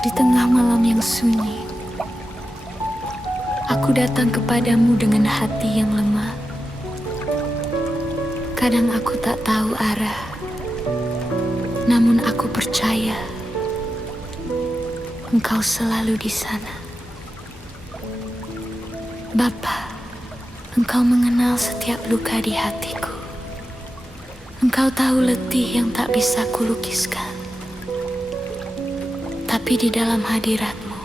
Di tengah malam yang sunyi, aku datang kepadamu dengan hati yang lemah. Kadang aku tak tahu arah, namun aku percaya Engkau selalu di sana. Bapa, Engkau mengenal setiap luka di hatiku. Engkau tahu letih yang tak bisa kulukiskan. Tapi di dalam hadirat-Mu,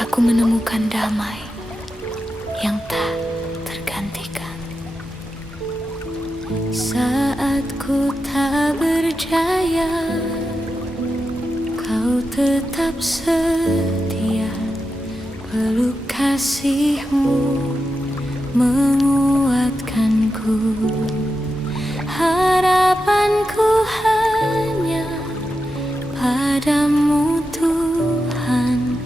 aku menemukan damai yang tak tergantikan. Saat ku tak berjaya, Kau tetap setia. Peluk kasih-Mu menguatkanku. Harapanku hanya padamu, Tuhan,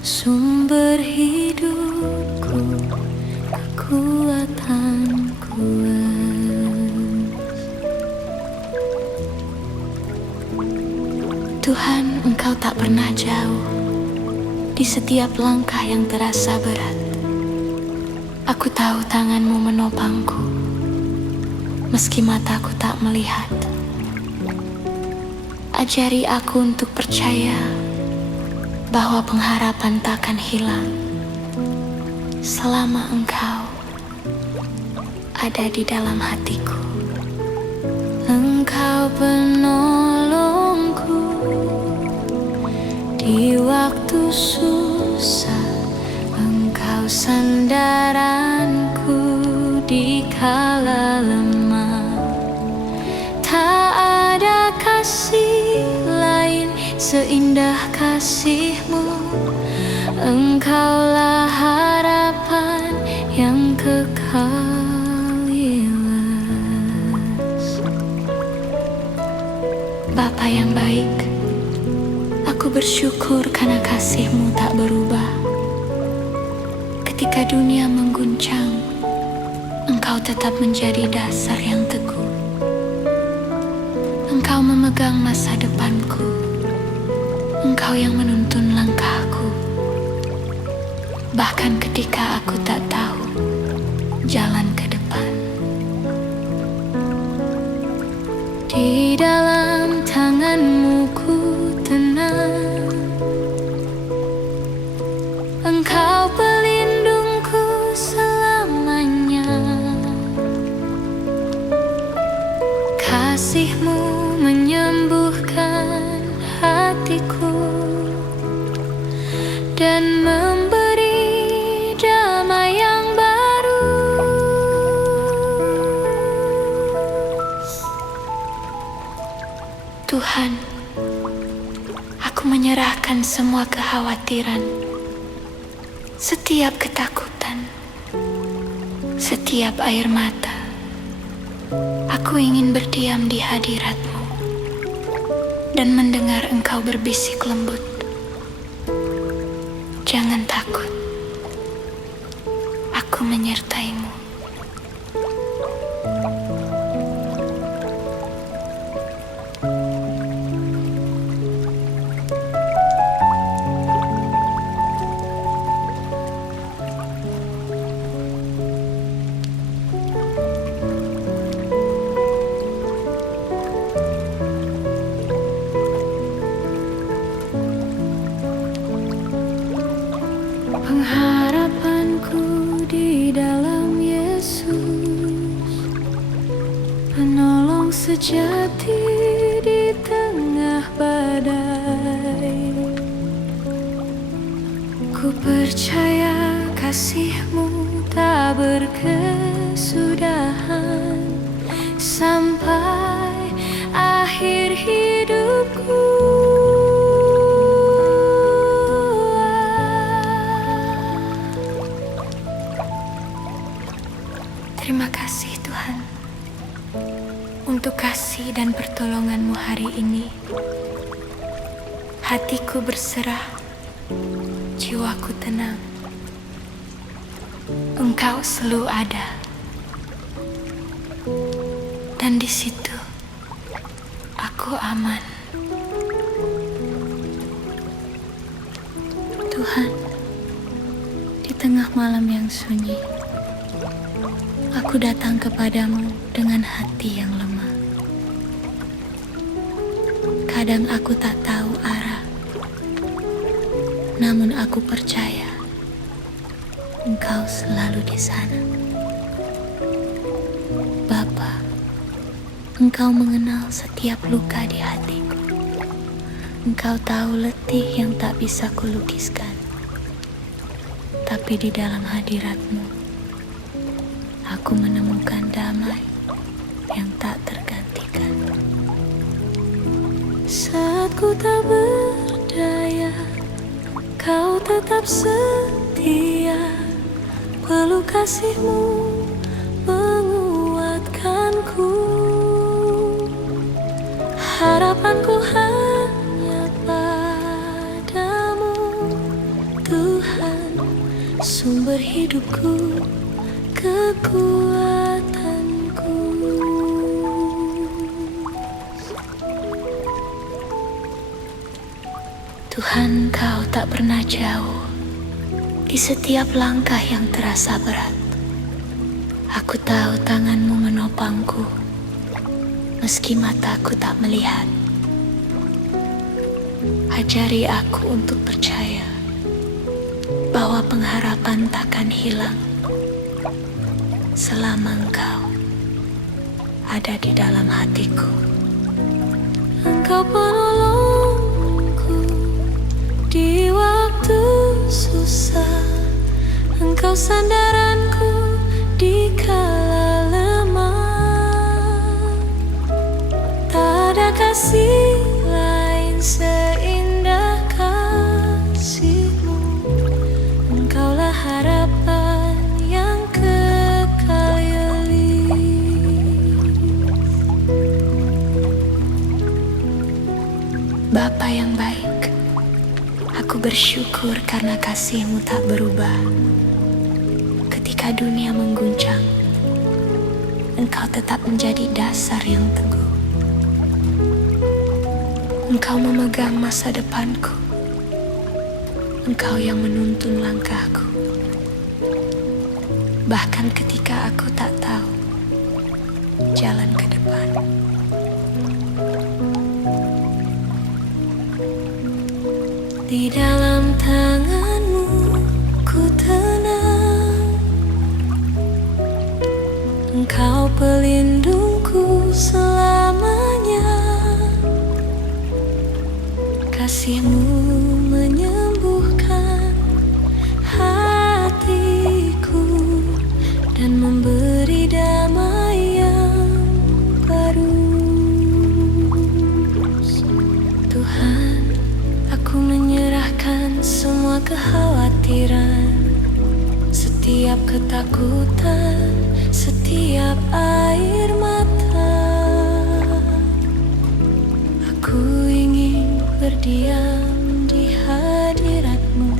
sumber hidupku, kekuatanku. Tuhan, Engkau tak pernah jauh. Di setiap langkah yang terasa berat, aku tahu tangan-Mu menopangku, meski mataku tak melihat. Ajari aku untuk percaya bahwa pengharapan takkan hilang selama Engkau ada di dalam hatiku. Engkau penolongku di waktu susah, Engkau sandaranku di kala lemah. Tak ada kasih lain seindah kasih-Mu. Engkaulah harapan yang kekal jelas. Bapa yang baik, aku bersyukur karena kasih-Mu tak berubah. Ketika dunia mengguncang, Engkau tetap menjadi dasar yang teguh. Engkau memegang masa depanku. Engkau yang menuntun langkahku. Bahkan ketika aku tak tahu jalan ke depan. Di dalam tangan-Mu ku tenang. Engkau pelindungku selamanya. Kasih-Mu menyembuhkan hatiku dan memberi damai yang baru. Tuhan, aku menyerahkan semua kekhawatiran, setiap ketakutan, setiap air mata. Aku ingin berdiam di hadirat-Mu dan mendengar Engkau berbisik lembut. Jangan takut, aku menyertai-Mu. Pengharapanku di dalam Yesus, penolong sejati di tengah badai. Ku percaya kasih-Mu tak berkesudahan sampai akhir hidupku. Terima kasih Tuhan untuk kasih dan pertolongan-Mu hari ini. Hatiku berserah, jiwaku tenang. Engkau selalu ada, dan di situ aku aman. Tuhan, di tengah malam yang sunyi, aku datang kepadamu dengan hati yang lemah. Kadang aku tak tahu arah, namun aku percaya Engkau selalu di sana. Bapa, Engkau mengenal setiap luka di hatiku. Engkau tahu letih yang tak bisa kulukiskan. Tapi di dalam hadirat-Mu, aku menemukan damai yang tak tergantikan. Saat ku tak berdaya, Kau tetap setia. Peluk kasih-Mu menguatkanku. Harapanku hanya padamu, Tuhan, sumber hidupku, kekuatanku. Tuhan, Kau tak pernah jauh di setiap langkah yang terasa berat. Aku tahu tangan-Mu menopangku, meski mataku tak melihat. Ajari aku untuk percaya bahwa pengharapan takkan hilang selama Engkau ada di dalam hatiku. Engkau penolongku di waktu susah, Engkau sandaranku di kala lemah. Tak ada kasih lain seindah kasih-Mu. Engkaulah harapan yang kekal yelis. Bapa yang baik, aku bersyukur karena kasih-Mu tak berubah. Ketika dunia mengguncang, Engkau tetap menjadi dasar yang teguh. Engkau memegang masa depanku. Engkau yang menuntun langkahku. Bahkan ketika aku tak tahu jalan ke depan. Di dalam tangan-Mu ku tenang. Engkau pelindungku selamanya. Kasih-Mu menyembuhkan hatiku dan memberi damai yang baru. Tuhan, aku menyerahkan semua kekhawatiran, setiap ketakutan, setiap air mata. Aku ingin berdiam di hadirat-Mu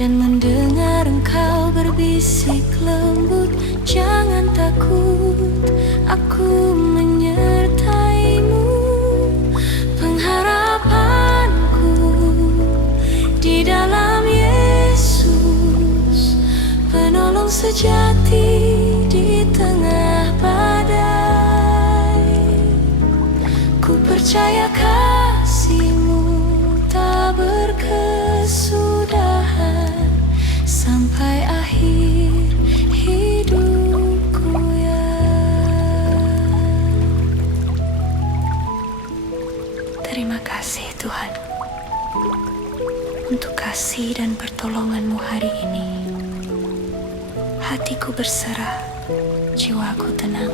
dan mendengar Engkau berbisik lembut. Jangan takut, aku menyertai-Mu. Pengharapanku di dalam Yesus, penolong sejati di tengah badai. Ku percaya kasih-Mu tak berkesudahan sampai akhir hidupku ya. Terima kasih Tuhan untuk kasih dan pertolongan-Mu hari ini. Hatiku berserah, jiwaku tenang.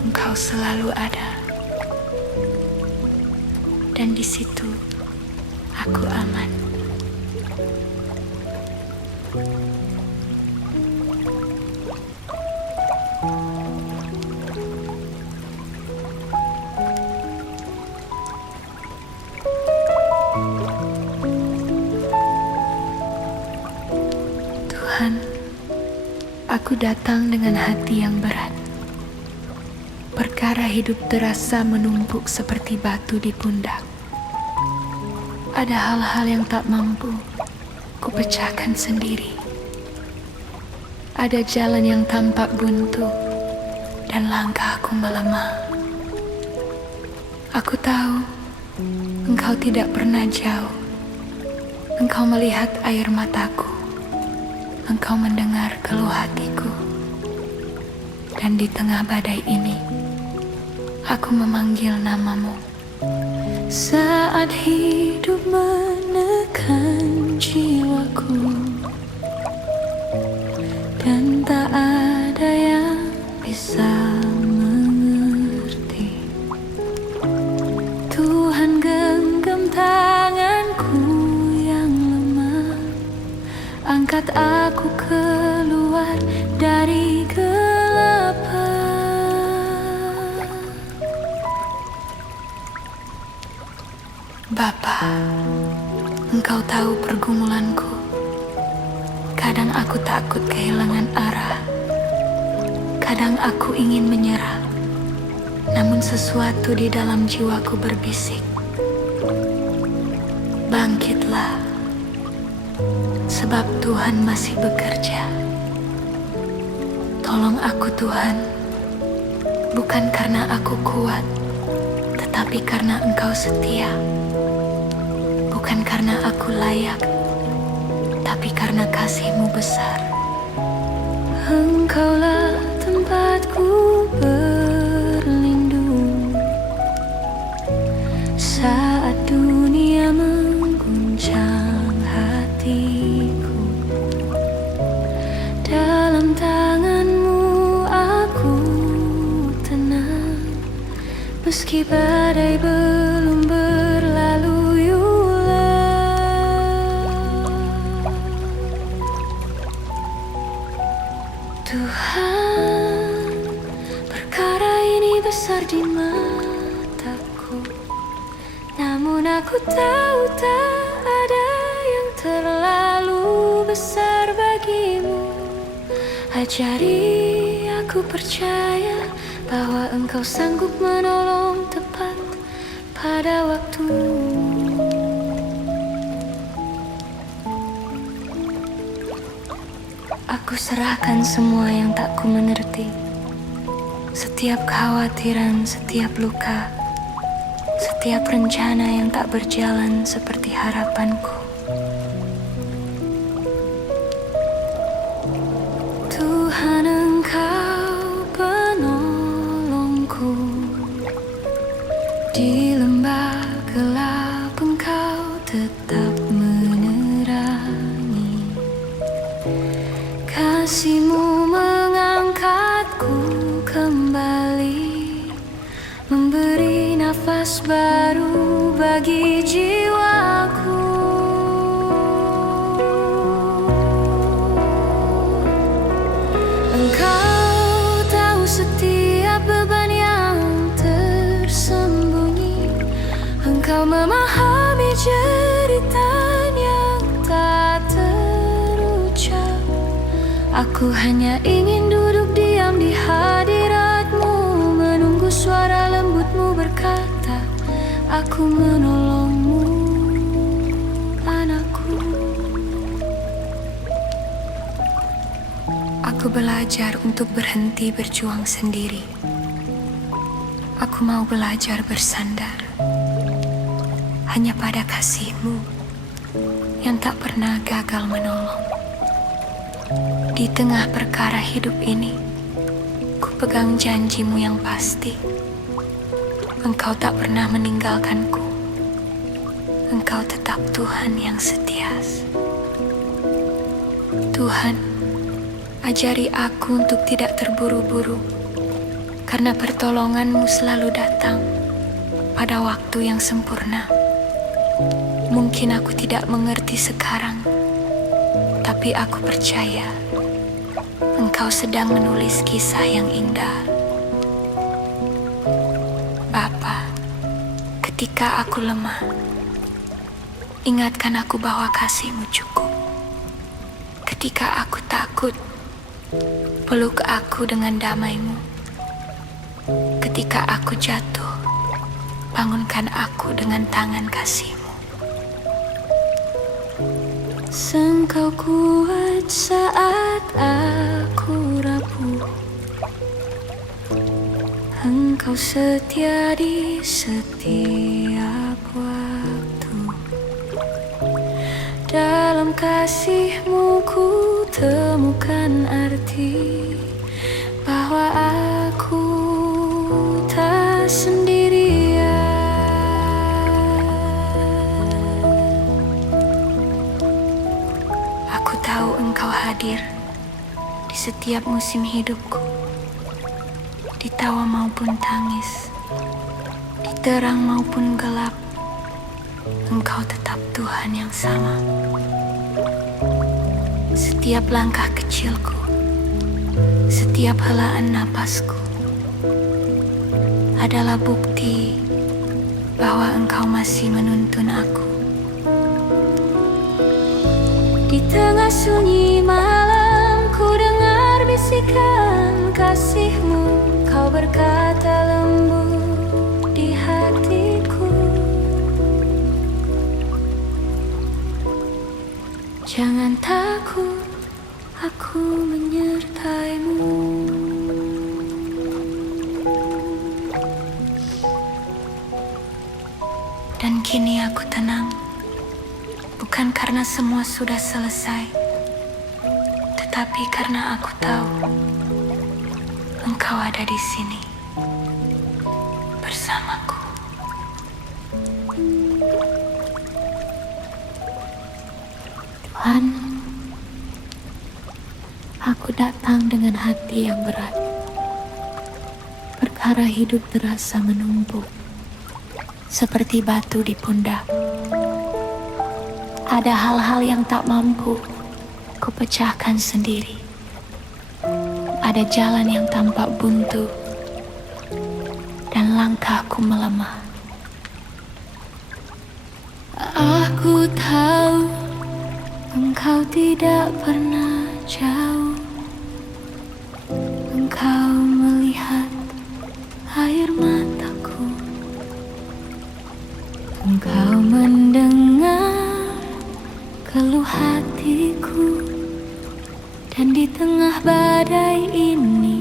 Engkau selalu ada, dan di situ aku aman. Tuhan, aku datang dengan hati yang berat. Perkara hidup terasa menumpuk seperti batu di pundak. Ada hal-hal yang tak mampu kupecahkan sendiri. Ada jalan yang tampak buntu dan langkahku melemah. Aku tahu engkau tidak pernah jauh. Engkau melihat air mataku. Engkau mendengar keluh hatiku. Dan di tengah badai ini, aku memanggil namamu. Saat hidup menekan jiwaku dan tak ada yang bisa mengerti, Tuhan genggam tanganku yang lemah, angkat aku keluar dari kegelapan. Bapa, Engkau tahu pergumulanku. Kadang aku takut kehilangan arah. Kadang aku ingin menyerah. Namun sesuatu di dalam jiwaku berbisik, bangkitlah, sebab Tuhan masih bekerja. Tolong aku Tuhan, bukan karena aku kuat, tetapi karena Engkau setia. Bukan karena aku layak, tapi karena kasih-Mu besar. Engkaulah tempatku berlindung saat dunia mengguncang hatiku. Dalam tangan-Mu aku tenang, meski badai belum berlalu. Tuhan, perkara ini besar di mataku, namun aku tahu tak ada yang terlalu besar bagimu. Ajari aku percaya bahwa Engkau sanggup menolong tepat pada waktumu. Aku serahkan semua yang tak ku mengerti, setiap kekhawatiran, setiap luka, setiap rencana yang tak berjalan seperti harapanku. Tuhan, Engkau penolongku. Di lembah gelap Engkau tetap menerangi. Kasih-Mu mengangkatku kembali, memberi nafas baru bagi jiwaku. Engkau tahu setiap beban yang tersembunyi. Engkau memahami jeritan yang tak terucap. Aku hanya ingin duduk diam di hadirat-Mu, menunggu suara lembut-Mu berkata, aku menolong-Mu, anakku. Aku belajar untuk berhenti berjuang sendiri. Aku mau belajar bersandar hanya pada kasih-Mu yang tak pernah gagal menolong. Di tengah perkara hidup ini, ku pegang janji-Mu yang pasti. Engkau tak pernah meninggalkanku. Engkau tetap Tuhan yang setia. Tuhan, ajari aku untuk tidak terburu-buru, karena pertolongan-Mu selalu datang pada waktu yang sempurna. Mungkin aku tidak mengerti sekarang, tapi aku percaya Engkau sedang menulis kisah yang indah. Bapa, ketika aku lemah, ingatkan aku bahwa kasih-Mu cukup. Ketika aku takut, peluk aku dengan damai-Mu. Ketika aku jatuh, bangunkan aku dengan tangan kasih-Mu. Engkau kuat saat aku rapuh. Engkau setia di setiap waktu. Dalam kasih-Mu ku temukan arti bahwa aku tak sendirian. Aku tahu Engkau hadir di setiap musim hidupku, di tawa maupun tangis, di terang maupun gelap. Engkau tetap Tuhan yang sama. Setiap langkah kecilku, setiap helaan napasku adalah bukti bahwa Engkau masih menuntun aku. Di tengah sunyi malam ku dengar bisikan kasih-Mu. Kau berkata lembut di hatiku, jangan takut, aku menyertai-Mu. Dan kini aku tenang, bukan karena semua sudah selesai, tetapi karena aku tahu Engkau ada di sini bersamaku. Tuhan, aku datang dengan hati yang berat. Perkara hidup terasa menumpuk seperti batu di pundak. Ada hal-hal yang tak mampu kupecahkan sendiri. Ada jalan yang tampak buntu dan langkahku melemah. Aku tahu Engkau tidak pernah jauh. Engkau melihat air mataku. Engkau mendengar keluh hatiku. Dan di tengah badai ini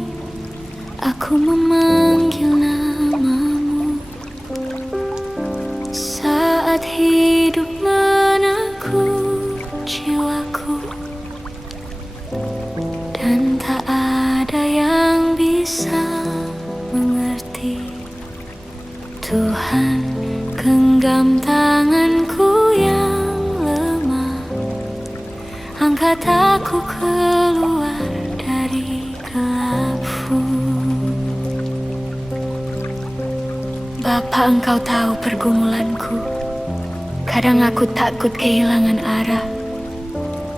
aku memanggil nama-Mu. Saat hidup menakut jiwaku dan tak ada yang bisa mengerti, Tuhan genggam tanganku yang lemah. Angkat aku keluar dari gelapmu. Bapa, Engkau tahu pergumulanku. Kadang aku takut kehilangan arah.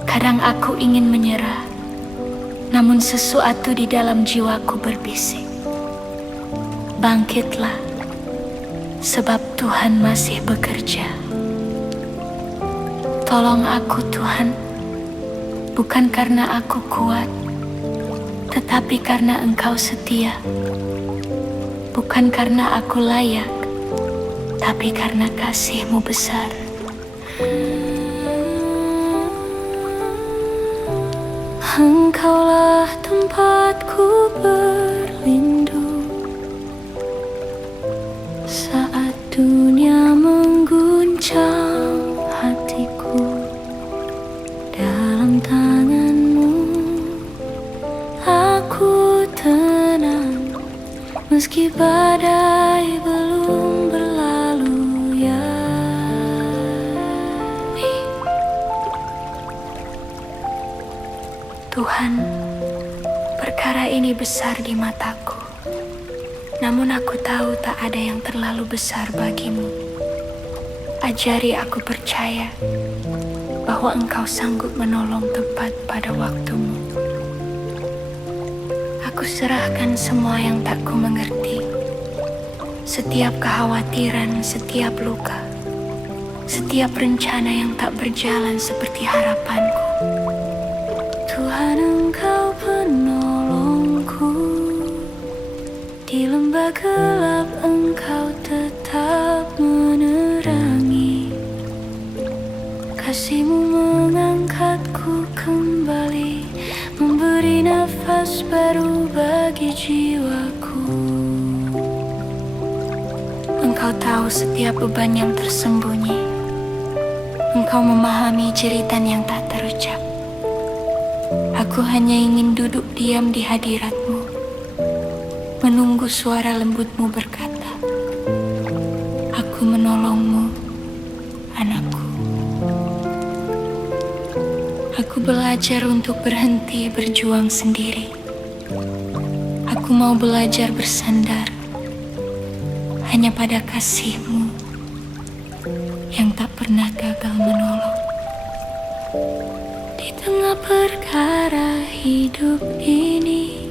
Kadang aku ingin menyerah. Namun sesuatu di dalam jiwaku berbisik, bangkitlah, sebab Tuhan masih bekerja. Tolong aku Tuhan, bukan karena aku kuat, tetapi karena Engkau setia. Bukan karena aku layak, tapi karena kasih-Mu besar. Engkaulah tempatku berlindung saat dunia mengguncang hatiku. Dalam tangan-Mu aku tenang, meski badai belum berlalu ya. Tuhan, perkara ini besar di mataku, namun aku tahu tak ada yang terlalu besar bagi-Mu. Ajari aku percaya bahwa Engkau sanggup menolong tepat pada waktu-Mu. Aku serahkan semua yang tak ku mengerti, setiap kekhawatiran, setiap luka, setiap rencana yang tak berjalan seperti harapanku. Tuhan, Engkau penolongku. Di lembah gelap Engkau tetap menerangi. Kasih-Mu mengangkat setiap beban yang tersembunyi. Engkau memahami jeritan yang tak terucap. Aku hanya ingin duduk diam di hadiratmu, menunggu suara lembutmu berkata, "Aku menolongmu, anakku." Aku belajar untuk berhenti berjuang sendiri. Aku mau belajar bersandar hanya pada kasih-Mu yang tak pernah gagal menolong. Di tengah perkara hidup ini,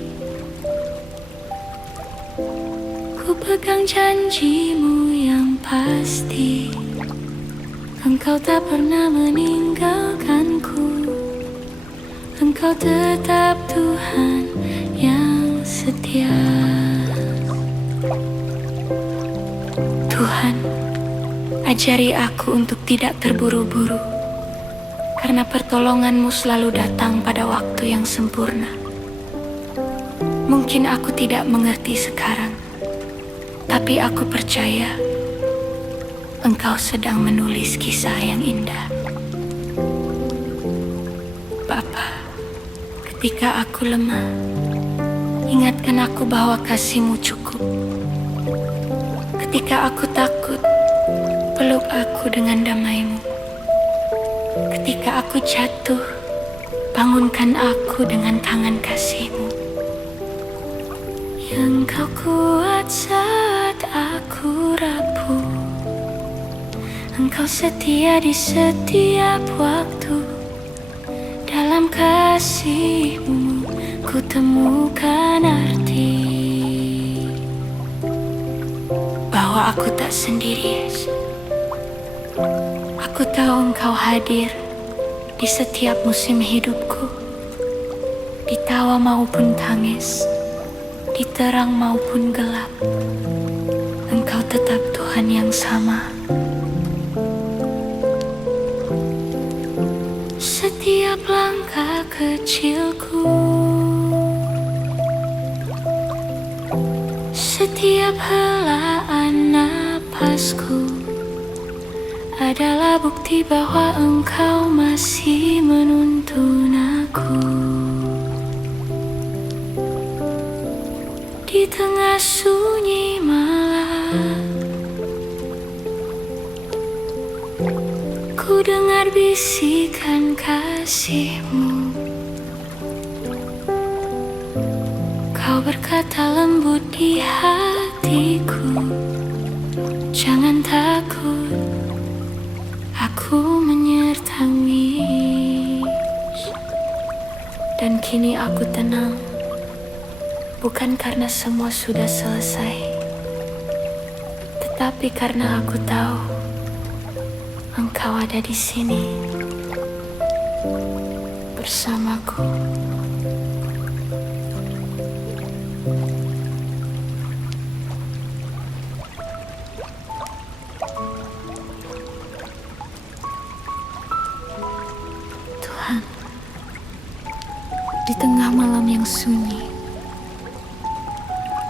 ku pegang janji-Mu yang pasti. Engkau tak pernah meninggalkanku. Engkau tetap Tuhan yang setia. Tuhan, ajari aku untuk tidak terburu-buru, karena pertolongan-Mu selalu datang pada waktu yang sempurna. Mungkin aku tidak mengerti sekarang, tapi aku percaya Engkau sedang menulis kisah yang indah. Bapa, ketika aku lemah, ingatkan aku bahwa kasih-Mu cukup. Ketika aku takut, peluk aku dengan damai-Mu. Ketika aku jatuh, bangunkan aku dengan tangan kasih-Mu. Yang Kau kuat saat aku rapuh. Engkau setia di setiap waktu. Dalam kasih-Mu, ku temukan arti bahwa aku tak sendiri, Yesus. Aku tahu Engkau hadir di setiap musim hidupku, di tawa maupun tangis, di terang maupun gelap. Engkau tetap Tuhan yang sama. Setiap langkah kecilku, setiap helaan napasku adalah bukti bahwa Engkau masih menuntun aku. Di tengah sunyi malam, ku dengar bisikan kasih-Mu. Kau berkata lembut di hatiku, jangan takut, aku menyertai. Dan kini aku tenang, bukan karena semua sudah selesai, tetapi karena aku tahu Engkau ada di sini bersamaku. Tuhan, di tengah malam yang sunyi,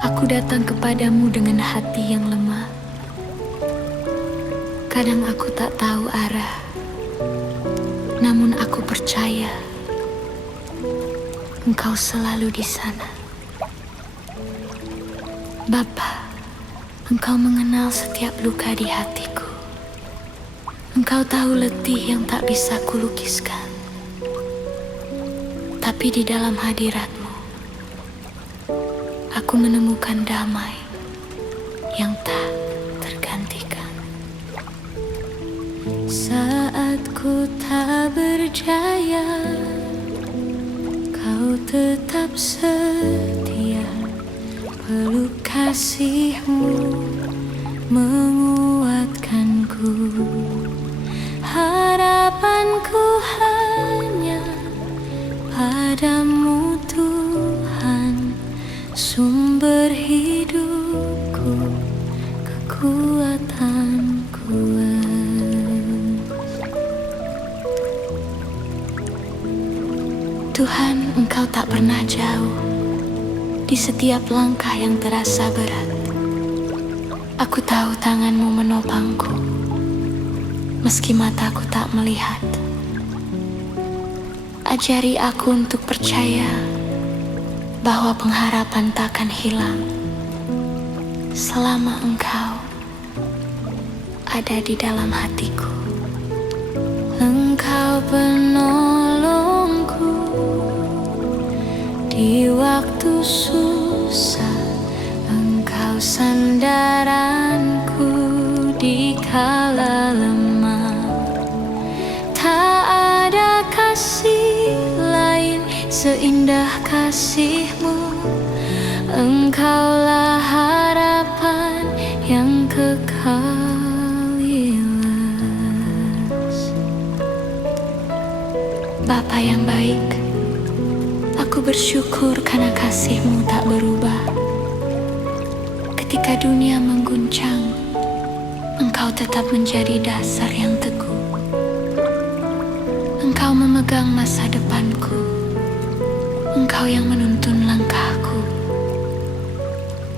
aku datang kepadamu dengan hati yang lemah. Kadang aku tak tahu arah, namun aku percaya Engkau selalu di sana. Bapa, Engkau mengenal setiap luka di hatiku. Engkau tahu letih yang tak bisa kulukiskan. Tapi di dalam hadirat-Mu, aku menemukan damai yang tak tergantikan. Saat ku tak berjaya, Kau tetap setia. Peluk kasih-Mu menguatkanku. Harapanku hanya padamu, Tuhan, sumber hidupku, kekuatanku. Tuhan, Engkau tak pernah jauh. Di setiap langkah yang terasa berat, Aku tahu tanganmu menopangku, meski mataku tak melihat. Ajari aku untuk percaya bahwa pengharapan takkan hilang selama Engkau ada di dalam hatiku. Engkau penolongku di waktu susah, Engkau sandaranku di kala lemah. Tak ada kasih lain seindah kasih-Mu. Engkaulah harapan yang kekal jelas. Bapa yang baik, aku bersyukur karena kasih-Mu tak berubah. Ketika dunia mengguncang, Engkau tetap menjadi dasar yang teguh. Engkau memegang masa depanku, Engkau yang menuntun langkahku.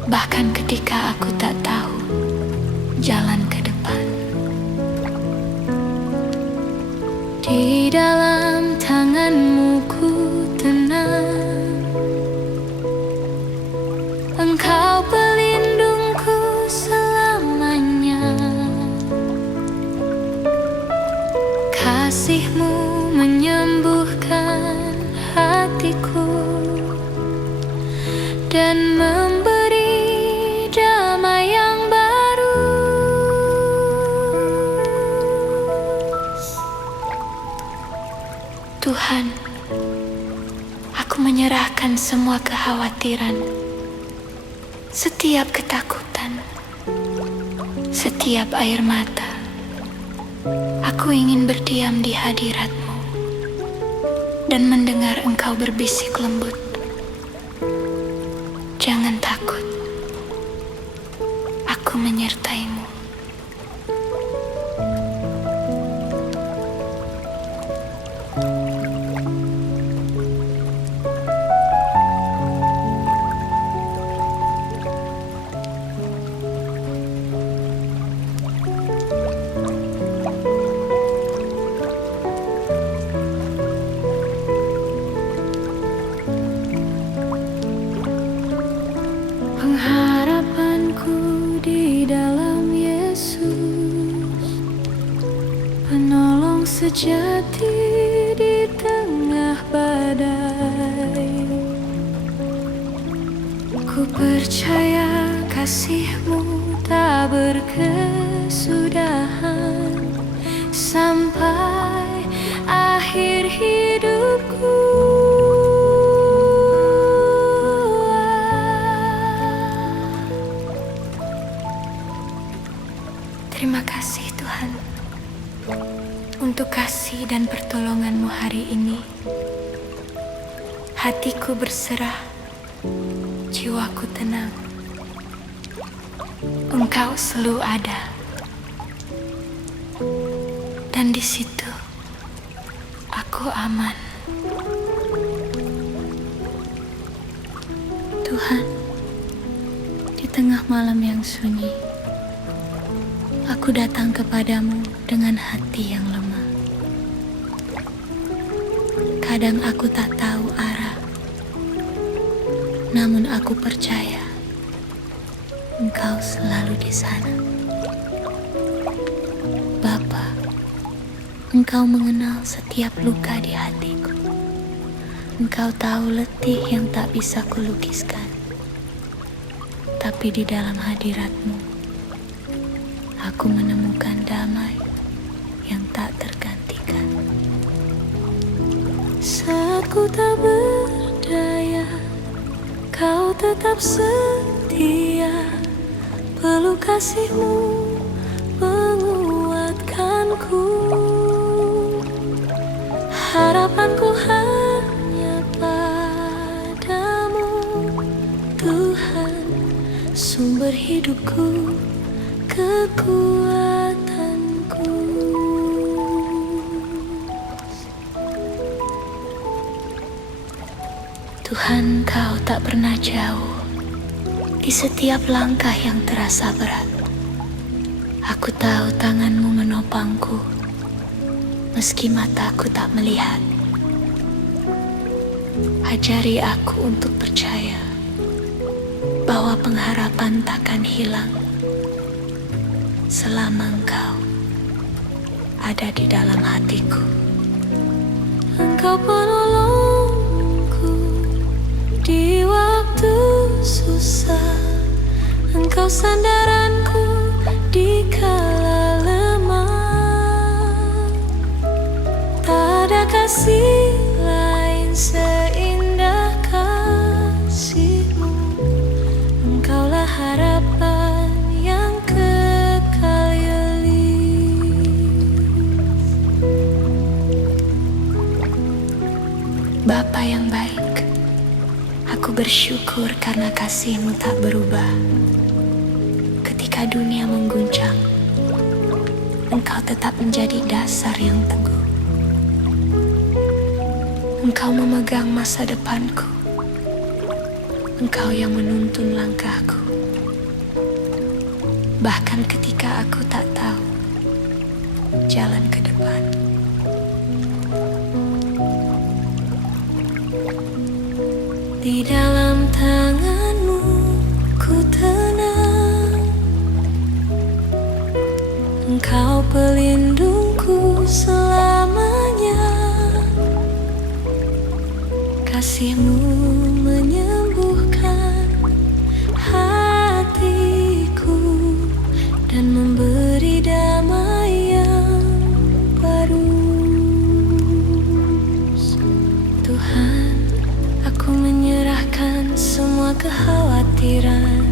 Bahkan ketika aku tak tahu jalan ke depan. Di dalam tangan-Mu ku tenang, Engkau pelindungku selamanya. Kasih-Mu menyembuhkan hatiku dan memberi damai yang baru. Tuhan, aku menyerahkan semua kekhawatiran, setiap ketakutan, setiap air mata. Aku ingin berdiam di hadirat-Mu dan mendengar Engkau berbisik lembut. Jangan takut, aku menyertai-Mu. Pengharapanku di dalam Yesus, penolong sejati di tengah badai. Ku percaya kasih-Mu tak berkesudahan sampai akhir hidupku. Terima kasih Tuhan untuk kasih dan pertolongan-Mu hari ini. Hatiku berserah, jiwaku tenang. Engkau selalu ada, dan di situ aku aman. Tuhan, di tengah malam yang sunyi, aku datang kepadamu dengan hati yang lemah. Kadang aku tak tahu arah, namun aku percaya Engkau selalu di sana. Bapa, Engkau mengenal setiap luka di hatiku. Engkau tahu letih yang tak bisa kulukiskan. Tapi di dalam hadirat-Mu, aku menemukan damai yang tak tergantikan. Saat ku tak berdaya, Kau tetap setia. Peluk kasih-Mu menguatkanku. Harapanku hanya padamu, Tuhan, sumber hidupku, kekuatanku. Tuhan, Kau tak pernah jauh di setiap langkah yang terasa berat. Aku tahu tanganmu menopangku, meski mataku tak melihat. Ajari aku untuk percaya bahwa pengharapan takkan hilang selama Engkau ada di dalam hatiku. Engkau penolongku di waktu susah, Engkau sandaranku di kala lemah. Tak ada kasih lain seindah kasih-Mu. Engkaulah harapan yang kekal yelis. Bapa yang baik, aku bersyukur karena kasih-Mu tak berubah. Ketika dunia mengguncang, Engkau tetap menjadi dasar yang teguh. Engkau memegang masa depanku, Engkau yang menuntun langkahku. Bahkan ketika aku tak tahu jalan ke depan. Di dalam tangan-Mu ku tenang, Engkau pelindungku selamanya. Kasih-Mu menyembuhkan hatiku dan memberi damai yang baru. Tuhan, aku menyerahkan semua kekhawatiran,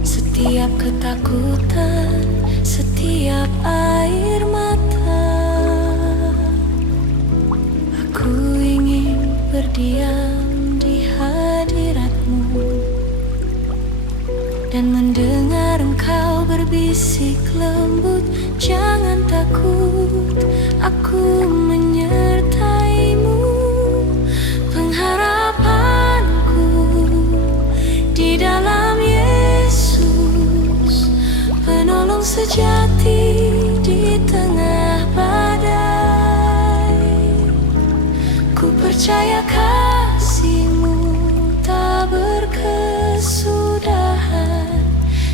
setiap ketakutan, setiap air mata. Aku ingin berdiam di hadirat-Mu dan mendengar Engkau berbisik lembut, jangan takut, aku menyertai-Mu. Pengharapanku di dalam Yesus, penolong sejati di tengah badai. Ku percaya kasih-Mu tak berkesudahan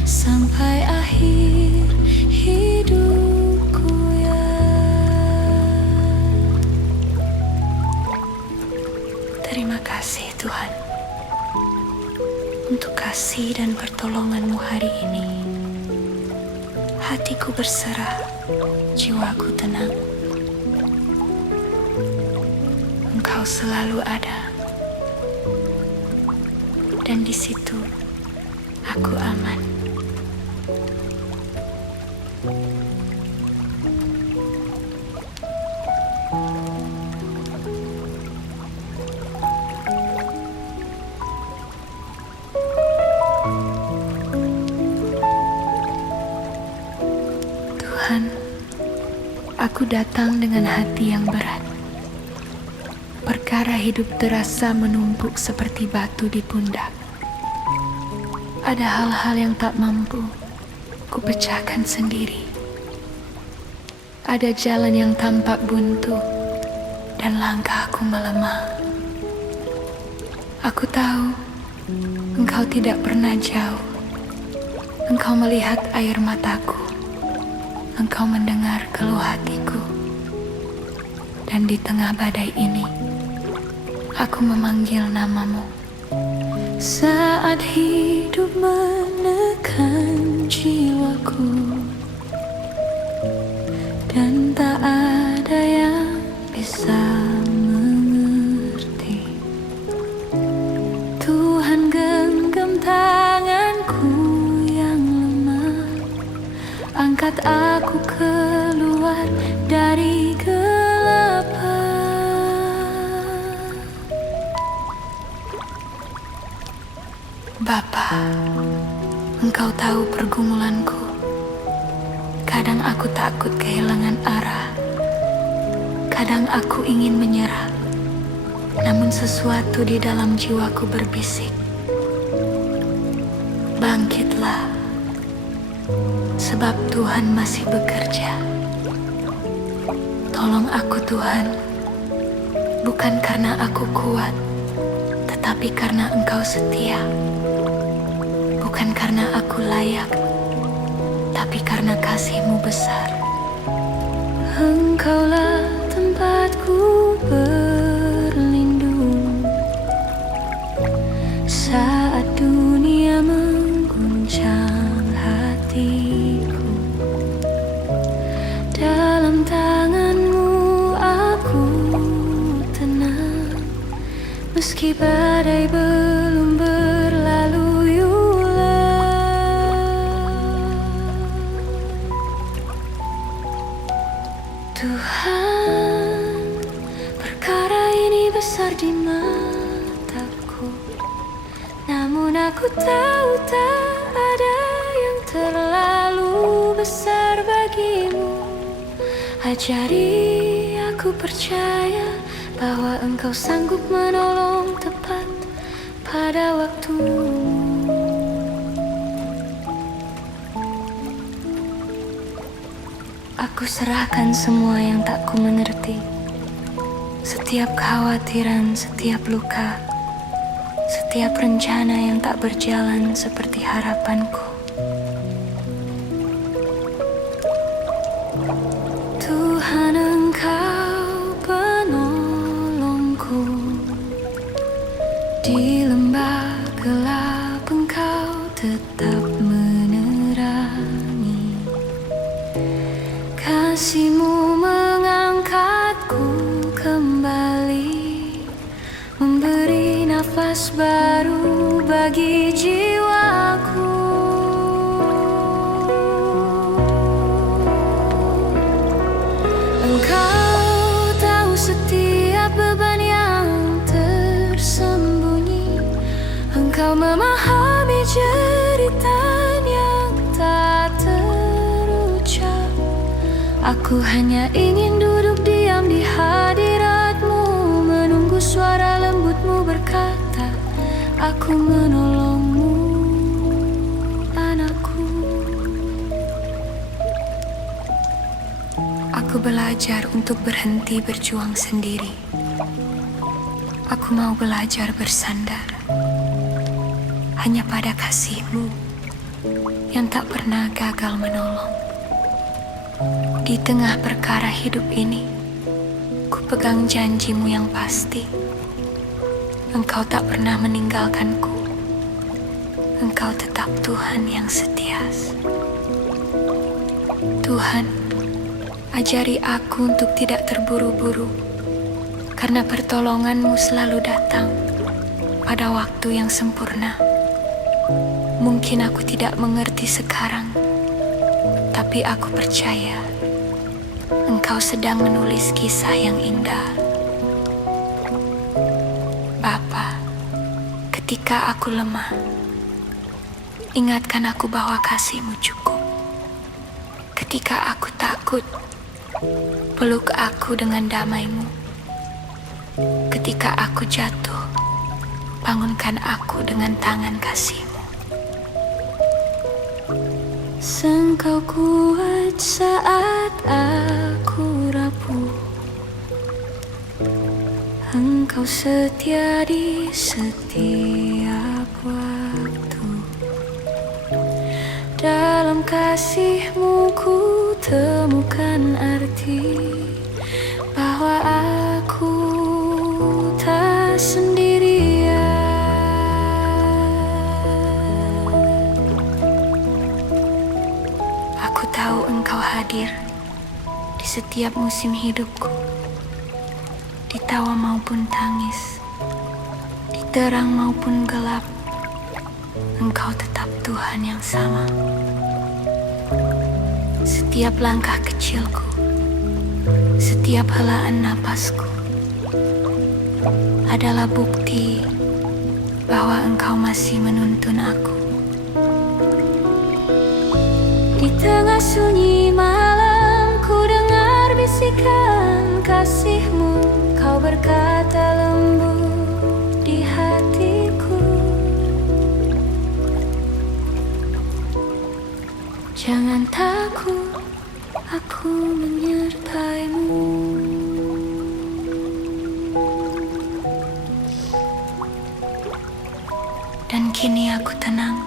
sampai akhir hidupku ya. Terima kasih Tuhan untuk kasih dan pertolongan-Mu hari ini. Hatiku berserah, jiwaku tenang. Engkau selalu ada, dan di situ aku aman. Tuhan, aku datang dengan hati yang berat. Perkara hidup terasa menumpuk seperti batu di pundak. Ada hal-hal yang tak mampu ku pecahkan sendiri. Ada jalan yang tampak buntu dan langkahku melemah. Aku tahu Engkau tidak pernah jauh. Engkau melihat air mataku. Engkau mendengar keluh hatiku. Dan di tengah badai ini, aku memanggil nama-Mu. Saat hidup menekan jiwaku dan tak ada yang bisa mengerti, Tuhan genggam tanganku yang lemah, angkat aku keluar dari kegelapan. Bapa, Engkau tahu pergumulanku. Kadang aku takut kehilangan arah. Kadang aku ingin menyerah. Namun sesuatu di dalam jiwaku berbisik, bangkitlah. sebab Tuhan masih bekerja. Tolong aku Tuhan, bukan karena aku kuat, tetapi karena Engkau setia. Bukan karena aku layak, tapi karena kasih-Mu besar. Engkaulah tempatku berlindung saat dunia mengguncang hatiku. Dalam tangan-Mu aku tenang, meski badai belum berlalu. Tuhan, perkara ini besar di mataku, namun aku tahu tak ada yang terlalu besar bagimu. Ajari aku percaya bahwa Engkau sanggup menolong tepat pada waktumu. Aku serahkan semua yang tak ku mengerti, setiap kekhawatiran, setiap luka, setiap rencana yang tak berjalan seperti harapanku. Tuhan, Engkau penolongku, di lembah gelap Engkau tetap menerangi. Kasih-Mu mengangkatku kembali, memberi nafas baru bagi jiwaku. Engkau tahu setiap beban yang tersembunyi. Engkau memahami jeritan yang tak terucap. Aku hanya ingin duduk diam di hadirat-Mu, menunggu suara lembut-Mu berkata, aku menolong-Mu, anakku. Aku belajar untuk berhenti berjuang sendiri. Aku mau belajar bersandar hanya pada kasih-Mu yang tak pernah gagal menolong. Di tengah perkara hidup ini, ku pegang janji-Mu yang pasti. Engkau tak pernah meninggalkanku. Engkau tetap Tuhan yang setia. Tuhan, ajari aku untuk tidak terburu-buru, karena pertolongan-Mu selalu datang pada waktu yang sempurna. Mungkin aku tidak mengerti sekarang, tapi aku percaya Engkau sedang menulis kisah yang indah. Bapa, ketika aku lemah, ingatkan aku bahwa kasih-Mu cukup. Ketika aku takut, peluk aku dengan damai-Mu. Ketika aku jatuh, bangunkan aku dengan tangan kasih-Mu. Engkau kuat saat aku rapuh. Engkau setia di setiap waktu. Dalam kasih-Mu ku temukan arti bahwa aku tak sendirian. Aku tahu Engkau hadir di setiap musim hidupku, di tawa maupun tangis, di terang maupun gelap. Engkau tetap Tuhan yang sama. Setiap langkah kecilku, setiap helaan napasku adalah bukti bahwa Engkau masih menuntun aku. Di tengah sunyi malam ku dengar bisikan kasih-Mu. Kau berkata lembut di hatiku, jangan takut. aku menyertaimu. Dan kini aku tenang,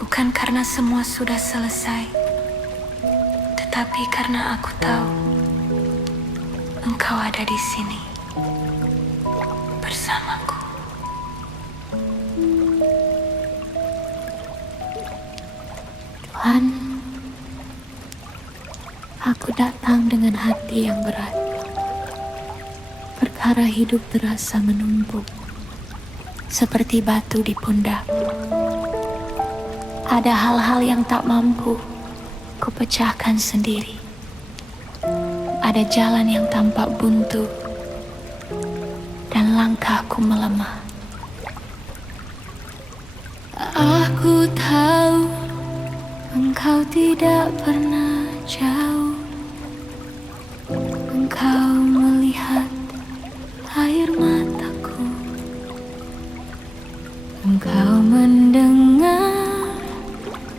bukan karena semua sudah selesai, tetapi karena aku tahu Engkau ada di sini bersamaku. Tuhan, aku datang dengan hati yang berat. Perkara hidup terasa menumpuk, seperti batu di pundak. Ada hal-hal yang tak mampu kupecahkan sendiri. Ada jalan yang tampak buntu, dan langkahku melemah. Aku tahu Engkau tidak pernah jauh. Engkau melihat air mataku. Engkau mendengar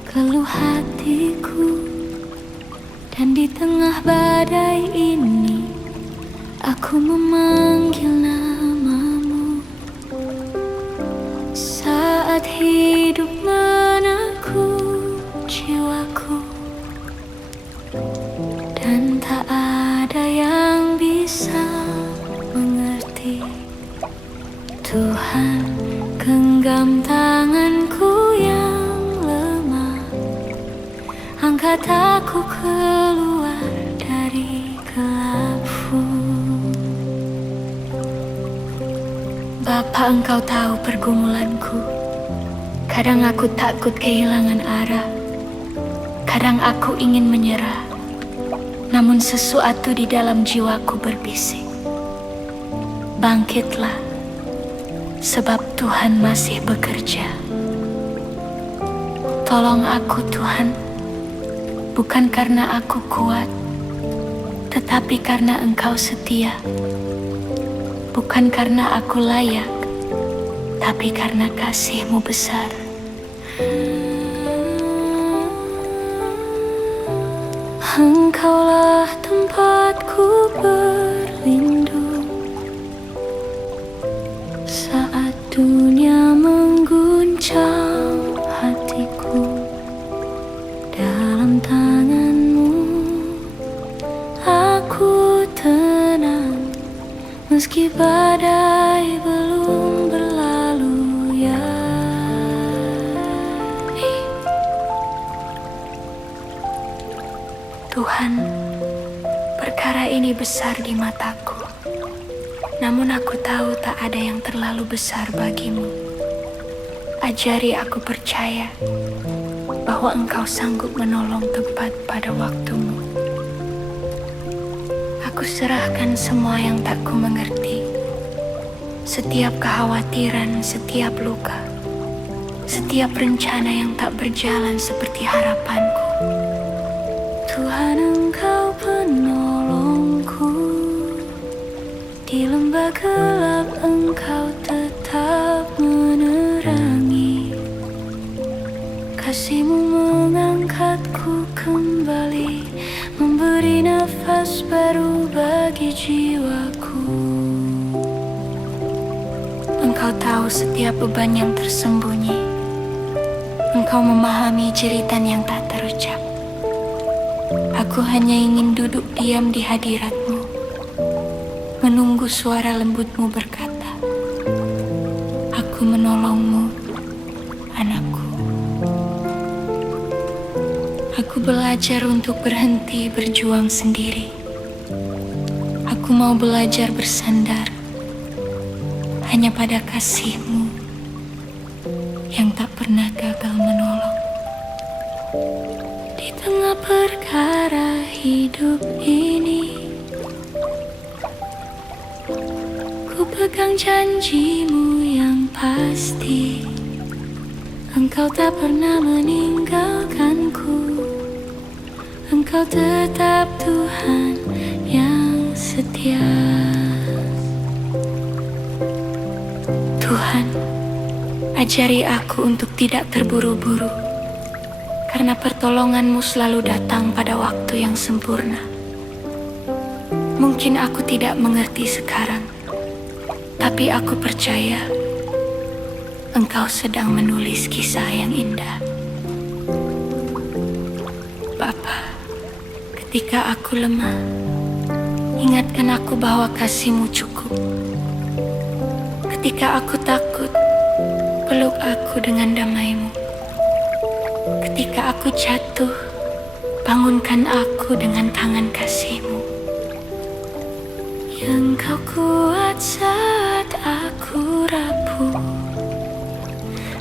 keluh hatiku. Dan di tengah badai ini aku memanggil namamu. Saat hidup menekuk jiwaku, dan tak ada yang bisa mengerti. Tuhan, genggam tanganku yang lemah, angkat aku keluar dari gelapmu. Bapa, Engkau tahu pergumulanku. Kadang aku takut kehilangan arah. Kadang aku ingin menyerah. Namun sesuatu di dalam jiwaku berbisik, bangkitlah, sebab Tuhan masih bekerja. Tolong aku Tuhan, bukan karena aku kuat, tetapi karena Engkau setia. Bukan karena aku layak, tapi karena kasih-Mu besar. Engkaulah tempatku berlindung saat dunia mengguncang hatiku. Dalam tangan-Mu aku tenang, meski badai belum berlalu ya. Tuhan, perkara ini besar di mataku, namun aku tahu tak ada yang terlalu besar bagimu. Ajari aku percaya bahwa Engkau sanggup menolong tepat pada waktumu. Aku serahkan semua yang tak ku mengerti, setiap kekhawatiran, setiap luka, setiap rencana yang tak berjalan seperti harapanku. Tuhan, Engkau penolongku. Di lembah gelap Engkau tetap menerangi. Kasih-Mu mengangkatku kembali, memberi nafas baru bagi jiwaku. Engkau tahu setiap beban yang tersembunyi. Engkau memahami jeritan yang tak terucap. Aku hanya ingin duduk diam di hadirat-Mu, menunggu suara lembut-Mu berkata, "Aku menolong-Mu, anakku." Aku belajar untuk berhenti berjuang sendiri. Aku mau belajar bersandar hanya pada kasih-Mu yang tak pernah gagal menolong. Di tengah perkara hidup ini, ku pegang janji-Mu yang pasti. Engkau tak pernah meninggalkanku. Engkau tetap Tuhan yang setia. Tuhan, ajari aku untuk tidak terburu-buru, karena pertolonganmu selalu datang pada waktu yang sempurna. Mungkin aku tidak mengerti sekarang, tapi aku percaya Engkau sedang menulis kisah yang indah. Bapa, ketika aku lemah, ingatkan aku bahwa kasih-Mu cukup. Ketika aku takut, peluk aku dengan damai-Mu. Ketika aku jatuh, bangunkan aku dengan tangan kasih-Mu. Yang Kau kuat saat aku rapuh.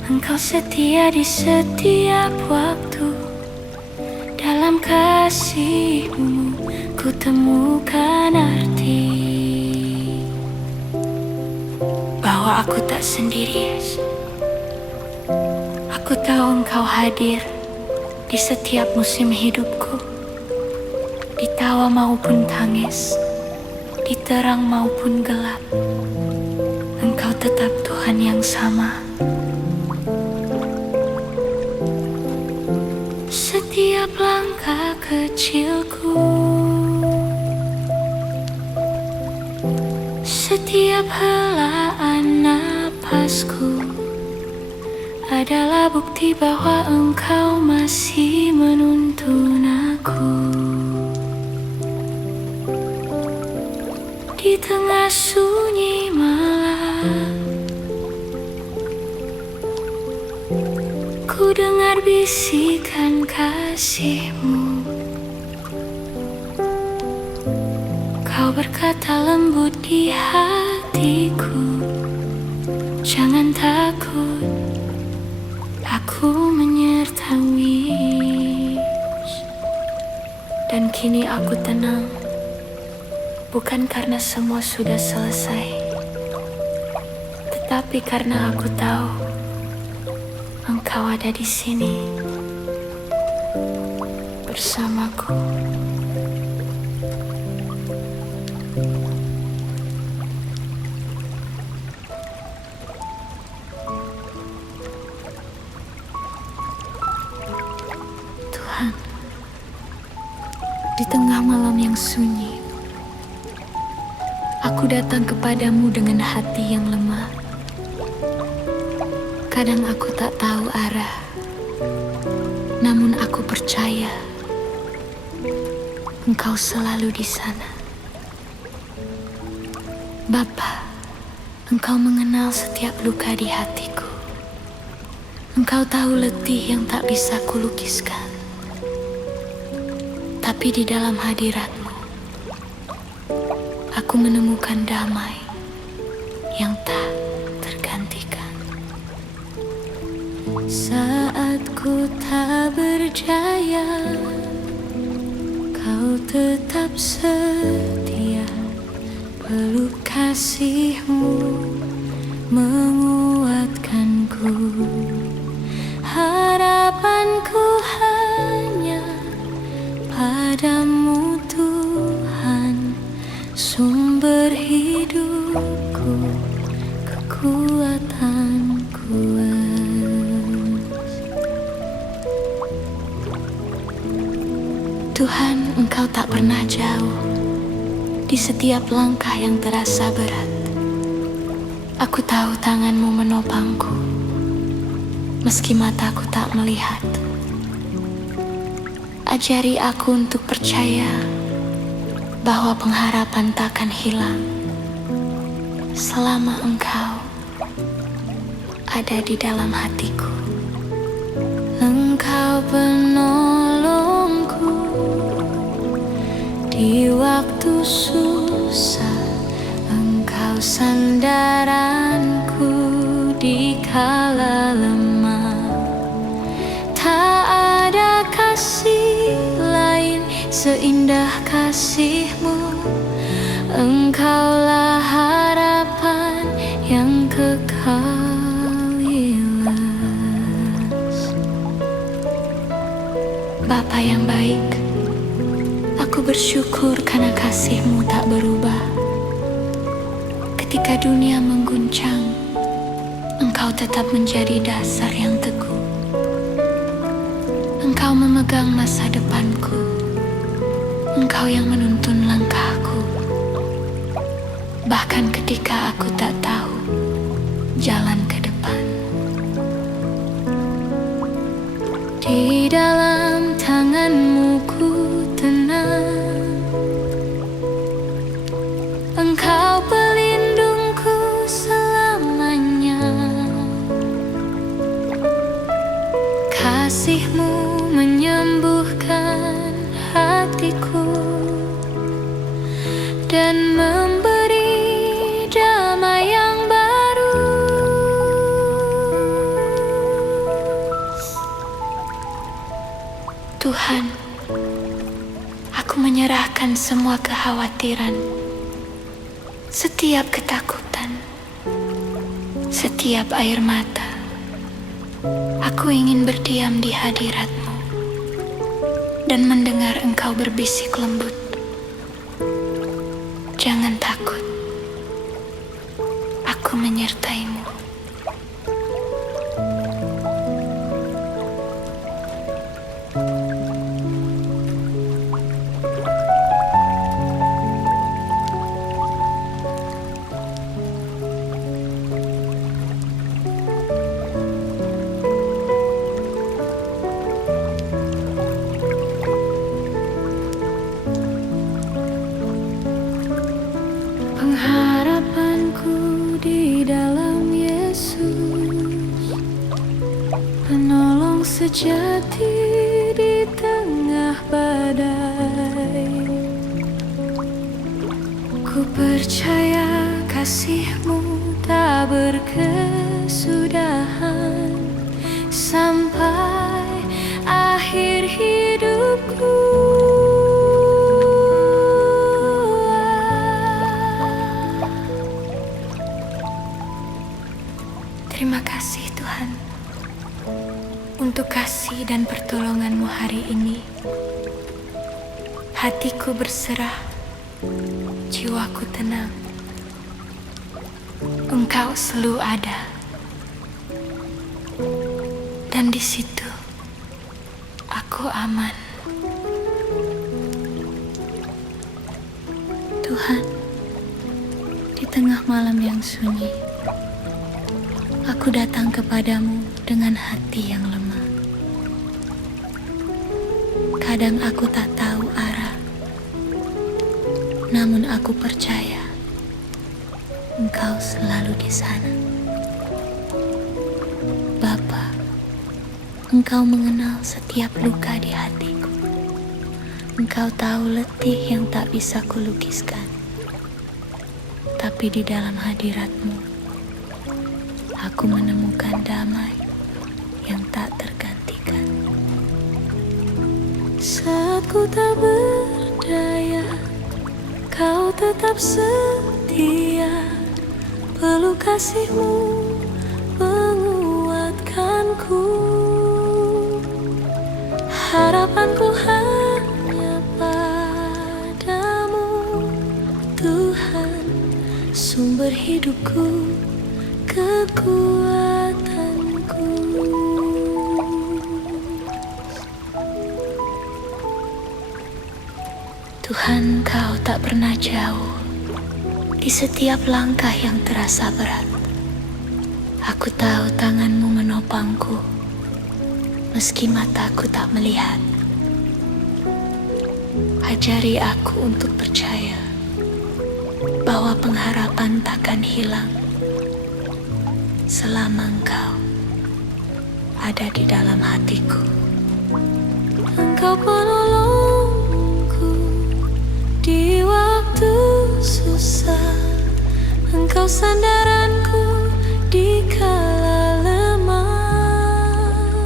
Engkau setia di setiap waktu. Dalam kasih-Mu ku temukan arti bahwa aku tak sendiri. Aku tahu Engkau hadir di setiap musim hidupku, di tawa maupun tangis, di terang maupun gelap. Engkau tetap Tuhan yang sama. Setiap langkah kecilku, setiap helaan napasku adalah bukti bahwa Engkau masih menuntun aku. Di tengah sunyi malam, ku dengar bisikan kasih-Mu. Kau berkata lembut di hatiku, jangan takut, aku menyertai. Dan kini aku tenang, bukan karena semua sudah selesai, tetapi karena aku tahu Engkau ada di sini bersamaku. Tuhan, di tengah malam yang sunyi, aku datang kepadamu dengan hati yang lemah. Kadang aku tak tahu arah, namun aku percaya Engkau selalu di sana. Bapa, Engkau mengenal setiap luka di hatiku. Engkau tahu letih yang tak bisa kulukiskan. Tapi di dalam hadirat-Mu, aku menemukan damai yang tak tergantikan. Saat ku tak berjaya, Kau tetap setia. Peluk kasih-Mu menguatkanku. Harapanku hanya padamu Tuhan, sumber hidupku, kekuatanku. Tuhan, Engkau tak pernah jauh di setiap langkah yang terasa berat. Aku tahu tangan-Mu menopangku, meski mataku tak melihat. Ajari aku untuk percaya bahwa pengharapan takkan hilang selama Engkau ada di dalam hatiku. Engkau penolongku di waktu susah, Engkau sandaranku di kala lemah. Tak ada kasih lain seindah kasih-Mu. Engkaulah harapan yang kekal. Bapa yang baik, aku bersyukur karena kasih-Mu tak berubah. Ketika dunia mengguncang, Engkau tetap menjadi dasar yang teguh. Engkau memegang masa depanku. Engkau yang menuntun langkahku. Bahkan ketika aku tak tahu jalan ke depan. Di dalam tangan-Mu ku tenang. Engkau pelindungku selamanya. Kasih-Mu menyembuhkan hatiku dan memberi damai yang baru. Tuhan, aku menyerahkan semua kekhawatiran, setiap ketakutan, setiap air mata. Aku ingin berdiam di hadirat-Mu dan mendengar Engkau berbisik lembut. Jangan takut, aku menyertai-Mu. Pengharapanku di dalam Yesus, penolong sejati di tengah badai. Ku percaya kasih-Mu tak berkesudahan sampai akhir hidupku. Terima kasih Tuhan untuk kasih dan pertolongan-Mu hari ini. Hatiku berserah, jiwaku tenang. Engkau selalu ada, dan di situ aku aman. Tuhan, di tengah malam yang sunyi, aku datang kepadamu dengan hati yang lemah. Kadang aku tak tahu arah, namun aku percaya Engkau selalu di sana. Bapa, Engkau mengenal setiap luka di hatiku. Engkau tahu letih yang tak bisa kulukiskan. Tapi di dalam hadirat-Mu, aku menemukan damai yang tak tergantikan. Saat ku tak berdaya, Kau tetap setia. Peluk kasih-Mu menguatkanku. Harapanku hanya padamu, Tuhan, sumber hidupku, kekuatanku. Tuhan, Kau tak pernah jauh. Di setiap langkah yang terasa berat, aku tahu tangan-Mu menopangku, meski mataku tak melihat. Ajari aku untuk percaya bahwa pengharapan takkan hilang selama Engkau ada di dalam hatiku. Engkau penolongku di waktu susah. Engkau sandaranku di kala lemah.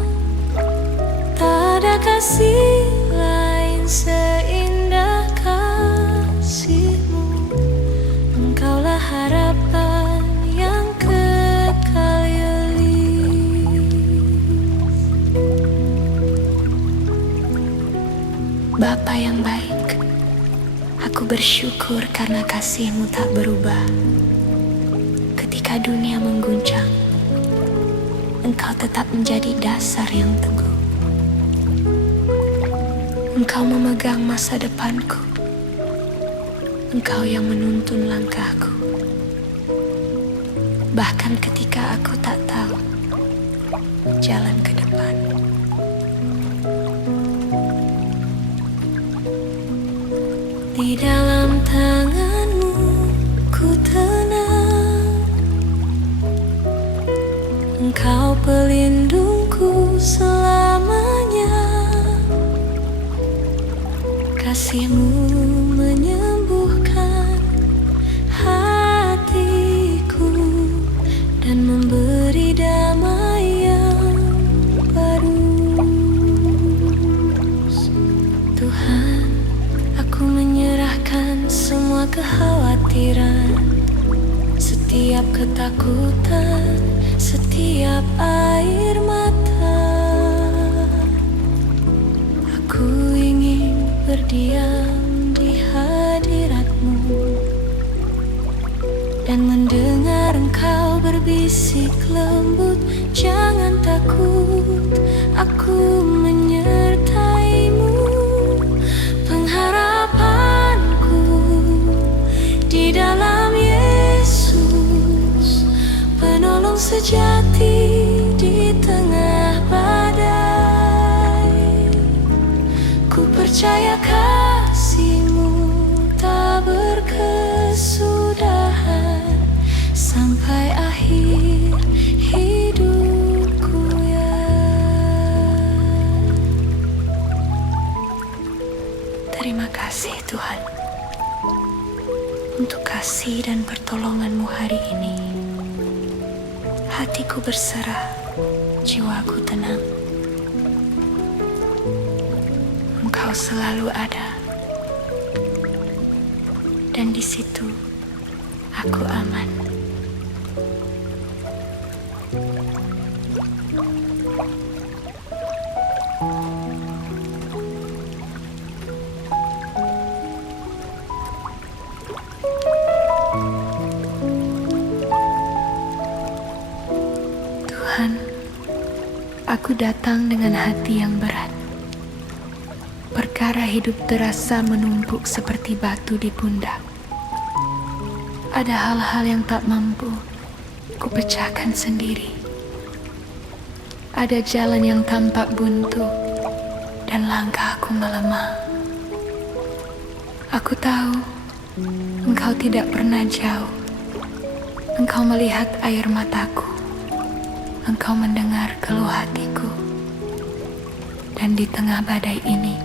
Tak ada kasih lain seindah kasih-Mu. Engkaulah harapan yang kekal yelis. Bapa yang baik, aku bersyukur karena kasih-Mu tak berubah. Ketika dunia mengguncang, Engkau tetap menjadi dasar yang teguh. Engkau memegang masa depanku. Engkau yang menuntun langkahku. Bahkan ketika aku tak tahu jalan ke depan. Di dalam tanganmu ku tenang. Engkau pelindungku selamanya. Kasih-Mu menyembuhkan hatiku dan memberi damai yang baru. Tuhan, aku menyerahkan semua kekhawatiran, setiap ketakutan, setiap air mata. Aku ingin berdiam di hadirat-Mu dan mendengar Engkau berbisik lembut, jangan takut, aku menyertai-Mu. Pengharapanku di dalam Yesus, penolong sejati di tengah badai. Ku percaya kasih-Mu tak berkesudahan sampai akhir hidupku ya. Terima kasih Tuhan untuk kasih dan pertolongan-Mu hari ini. Hatiku berserah, jiwaku tenang. Engkau selalu ada, dan di situ aku aman. Tuhan, aku datang dengan hati yang berat. Perkara hidup terasa menumpuk seperti batu di pundak. Ada hal-hal yang tak mampu kupecahkan sendiri. Ada jalan yang tampak buntu dan langkahku melemah. Aku tahu Engkau tidak pernah jauh. Engkau melihat air mataku. Engkau mendengar keluh hatiku. Dan di tengah badai ini,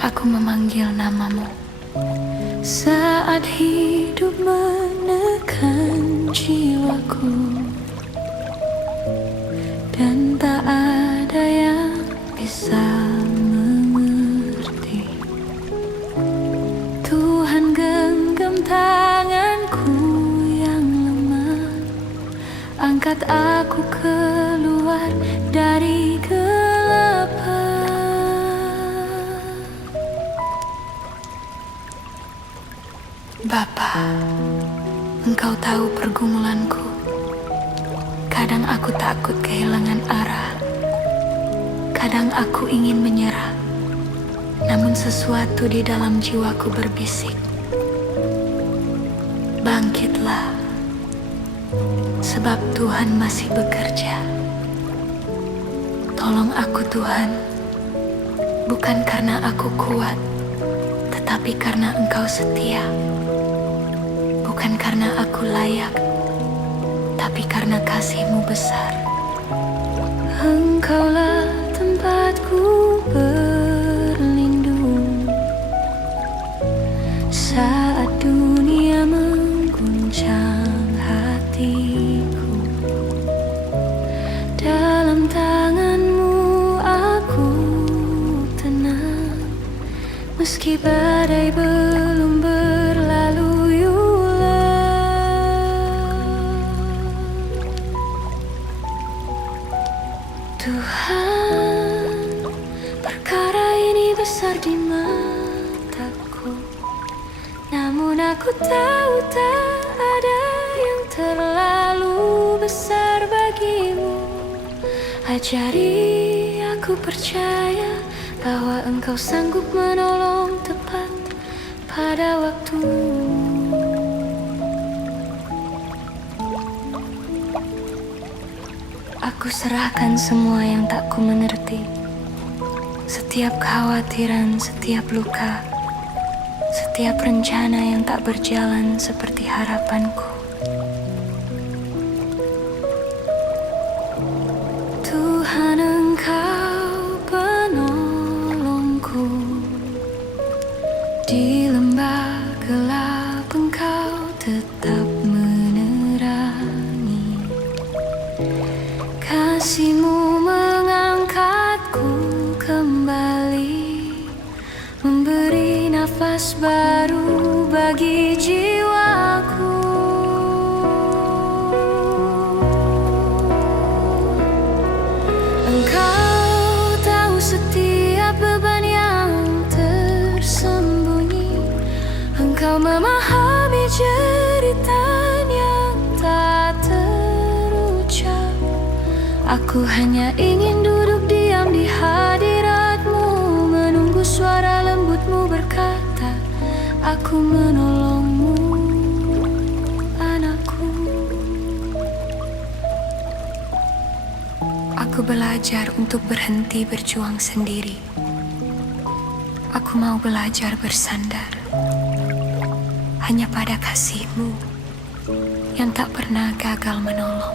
aku memanggil nama-Mu. Saat hidup menekan jiwaku dan tak ada yang bisa mengerti, Tuhan genggam tanganku yang lemah, angkat aku keluar dari kegelapan. Bapa, Engkau tahu pergumulanku. Kadang aku takut kehilangan arah. Kadang aku ingin menyerah. Namun sesuatu di dalam jiwaku berbisik, bangkitlah, sebab Tuhan masih bekerja. Tolong aku Tuhan, bukan karena aku kuat, tetapi karena Engkau setia. Bukan karena aku layak, tapi karena kasih-Mu besar. Engkaulah tempatku berlindung saat dunia mengguncang hatiku. Dalam tangan-Mu aku tenang, meski badai belum berlalu. Tuhan, perkara ini besar di mataku, namun aku tahu tak ada yang terlalu besar bagi-Mu. Ajari aku percaya bahwa engkau sanggup menolong tepat pada waktu. Aku serahkan semua yang tak ku mengerti, setiap kekhawatiran, setiap luka, setiap rencana yang tak berjalan seperti harapanku. Tuhan, Engkau penolongku, di lembah gelap Engkau tetap menerangi. Kasih-Mu mengangkatku kembali, memberi nafas baru bagi jiwaku. Engkau tahu setiap beban yang tersembunyi. Engkau memahami jeritan yang tak terucap. Aku hanya ingin duduk diam di hadirat-Mu, menunggu suara lembut-Mu berkata, aku menolong-Mu, anakku. Aku belajar untuk berhenti berjuang sendiri. Aku mau belajar bersandar hanya pada kasih-Mu yang tak pernah gagal menolong.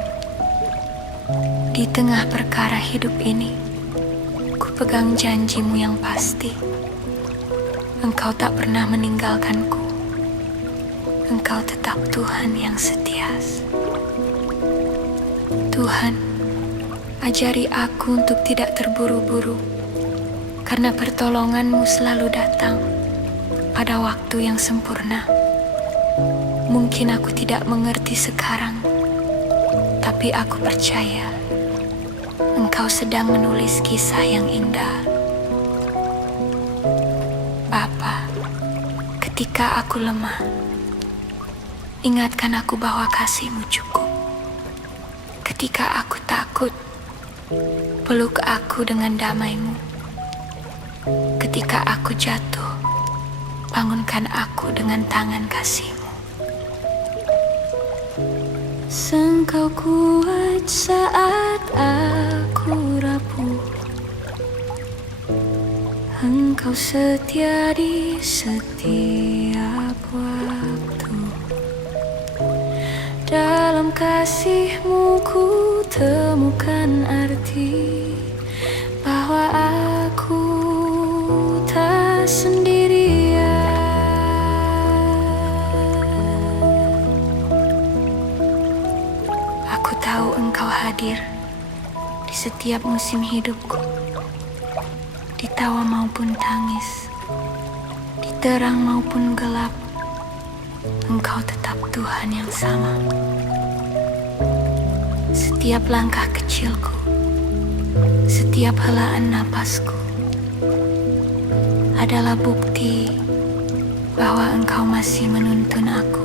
Di tengah perkara hidup ini, ku pegang janji-Mu yang pasti. Engkau tak pernah meninggalkanku. Engkau tetap Tuhan yang setia. Tuhan, ajari aku untuk tidak terburu-buru, karena pertolongan-Mu selalu datang pada waktu yang sempurna. Mungkin aku tidak mengerti sekarang, tapi aku percaya Engkau sedang menulis kisah yang indah. Bapa, ketika aku lemah, ingatkan aku bahwa kasih-Mu cukup. Ketika aku takut, peluk aku dengan damai-Mu. Ketika aku jatuh, bangunkan aku dengan tangan kasih-Mu. Engkau kuat saat aku rapuh. Engkau setia di setiap waktu. Dalam kasih-Mu ku temukan arti bahwa aku tak sendirian. Aku tahu Engkau hadir di setiap musim hidupku, di tawa maupun tangis, di terang maupun gelap. Engkau tetap Tuhan yang sama. Setiap langkah kecilku, setiap helaan napasku adalah bukti bahwa Engkau masih menuntun aku.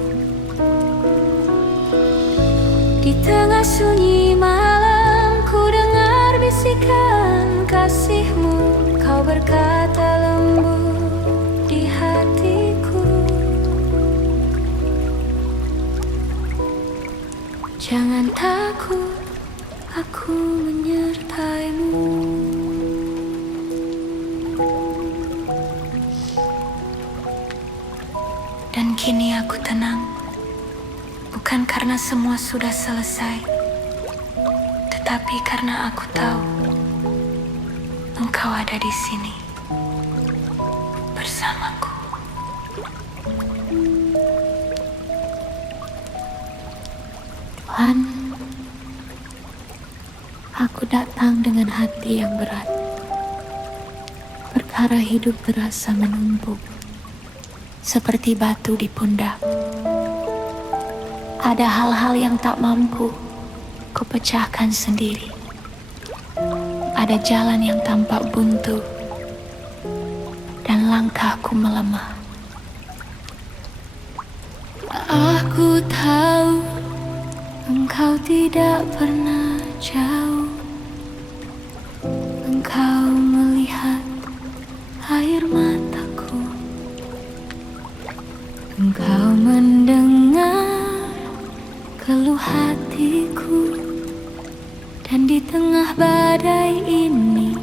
Di tengah sunyi malam ku dengar bisikan kasih-Mu. Kau berkata lembut di hatiku, jangan takut, aku menyertai-Mu. Dan kini aku tenang, bukan karena semua sudah selesai, tetapi karena aku tahu Engkau ada di sini bersamaku. Tuhan, aku datang dengan hati yang berat. Perkara hidup terasa menumpuk, seperti batu di pundak. Ada hal-hal yang tak mampu kupecahkan sendiri. Ada jalan yang tampak buntu, dan langkahku melemah. Aku tahu Engkau tidak pernah jauh. Engkau melihat mendengar keluh hatiku, dan di tengah badai ini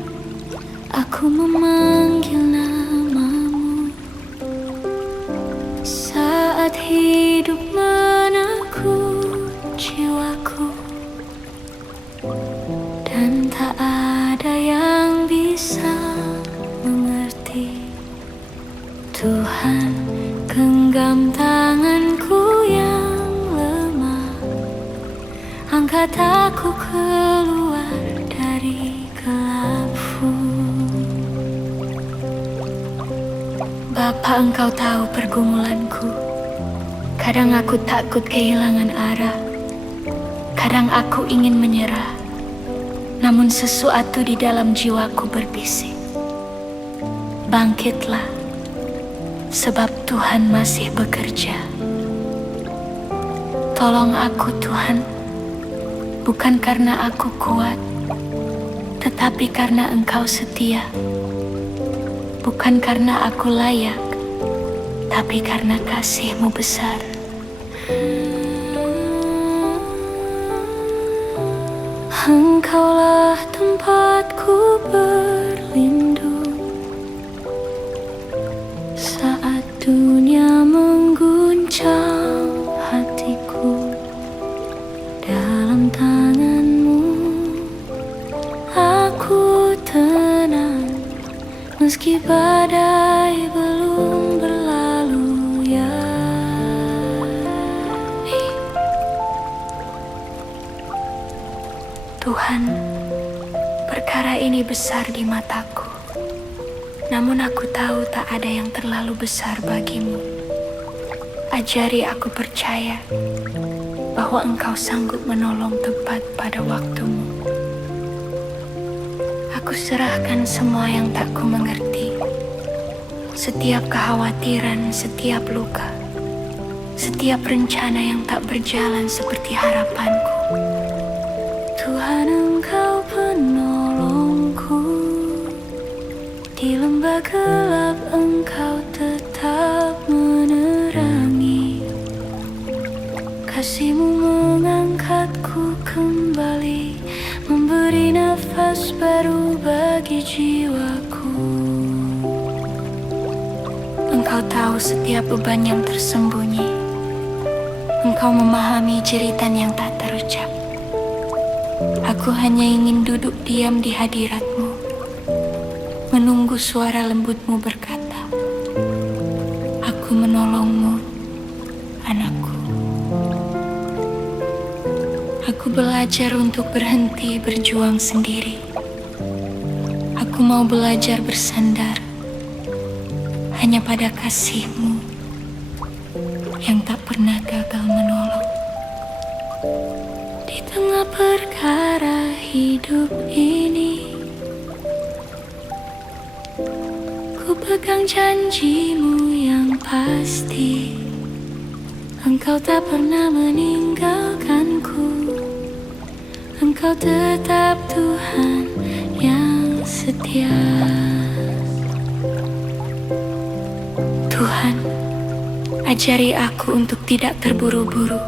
aku memanggil namamu. Saat hidup menakut jiwaku, dan tak ada yang bisa mengerti. Tuhan, genggam tanganku yang lemah, angkat aku keluar dari gelapku. Bapa, Engkau tahu pergumulanku. Kadang aku takut kehilangan arah, kadang aku ingin menyerah, namun sesuatu di dalam jiwaku berbisik, bangkitlah, sebab Tuhan masih bekerja. Tolong aku Tuhan, bukan karena aku kuat, tetapi karena Engkau setia. Bukan karena aku layak, tapi karena kasih-Mu besar. Engkaulah tempatku berlindung saat dunia mengguncang hatiku. Dalam tangan-Mu aku tenang, meski badai belum berlalu ya. Tuhan, perkara ini besar di mataku, namun aku tahu tak ada yang terlalu besar bagimu. Ajari aku percaya bahwa Engkau sanggup menolong tepat pada waktumu. Aku serahkan semua yang tak ku mengerti, setiap kekhawatiran, setiap luka, setiap rencana yang tak berjalan seperti harapanku. Tuhan, Engkau penolongku, di lembah gelap Engkau tetap menerangi. Kasih-Mu mengangkatku kembali, memberi nafas baru bagi jiwaku. Engkau tahu setiap beban yang tersembunyi. Engkau memahami jeritan yang tak terucap. Aku hanya ingin duduk diam di hadirat-Mu, menunggu suara lembut-Mu berkata, "Aku menolongmu, anakku." Aku belajar untuk berhenti berjuang sendiri. Aku mau belajar bersandar hanya pada kasih-Mu yang tak pernah gagal menolong. Di tengah perkara hidup ini, ku pegang janji-Mu yang pasti. Engkau tak pernah meninggalkanku. Engkau tetap Tuhan yang setia. Tuhan, ajari aku untuk tidak terburu-buru,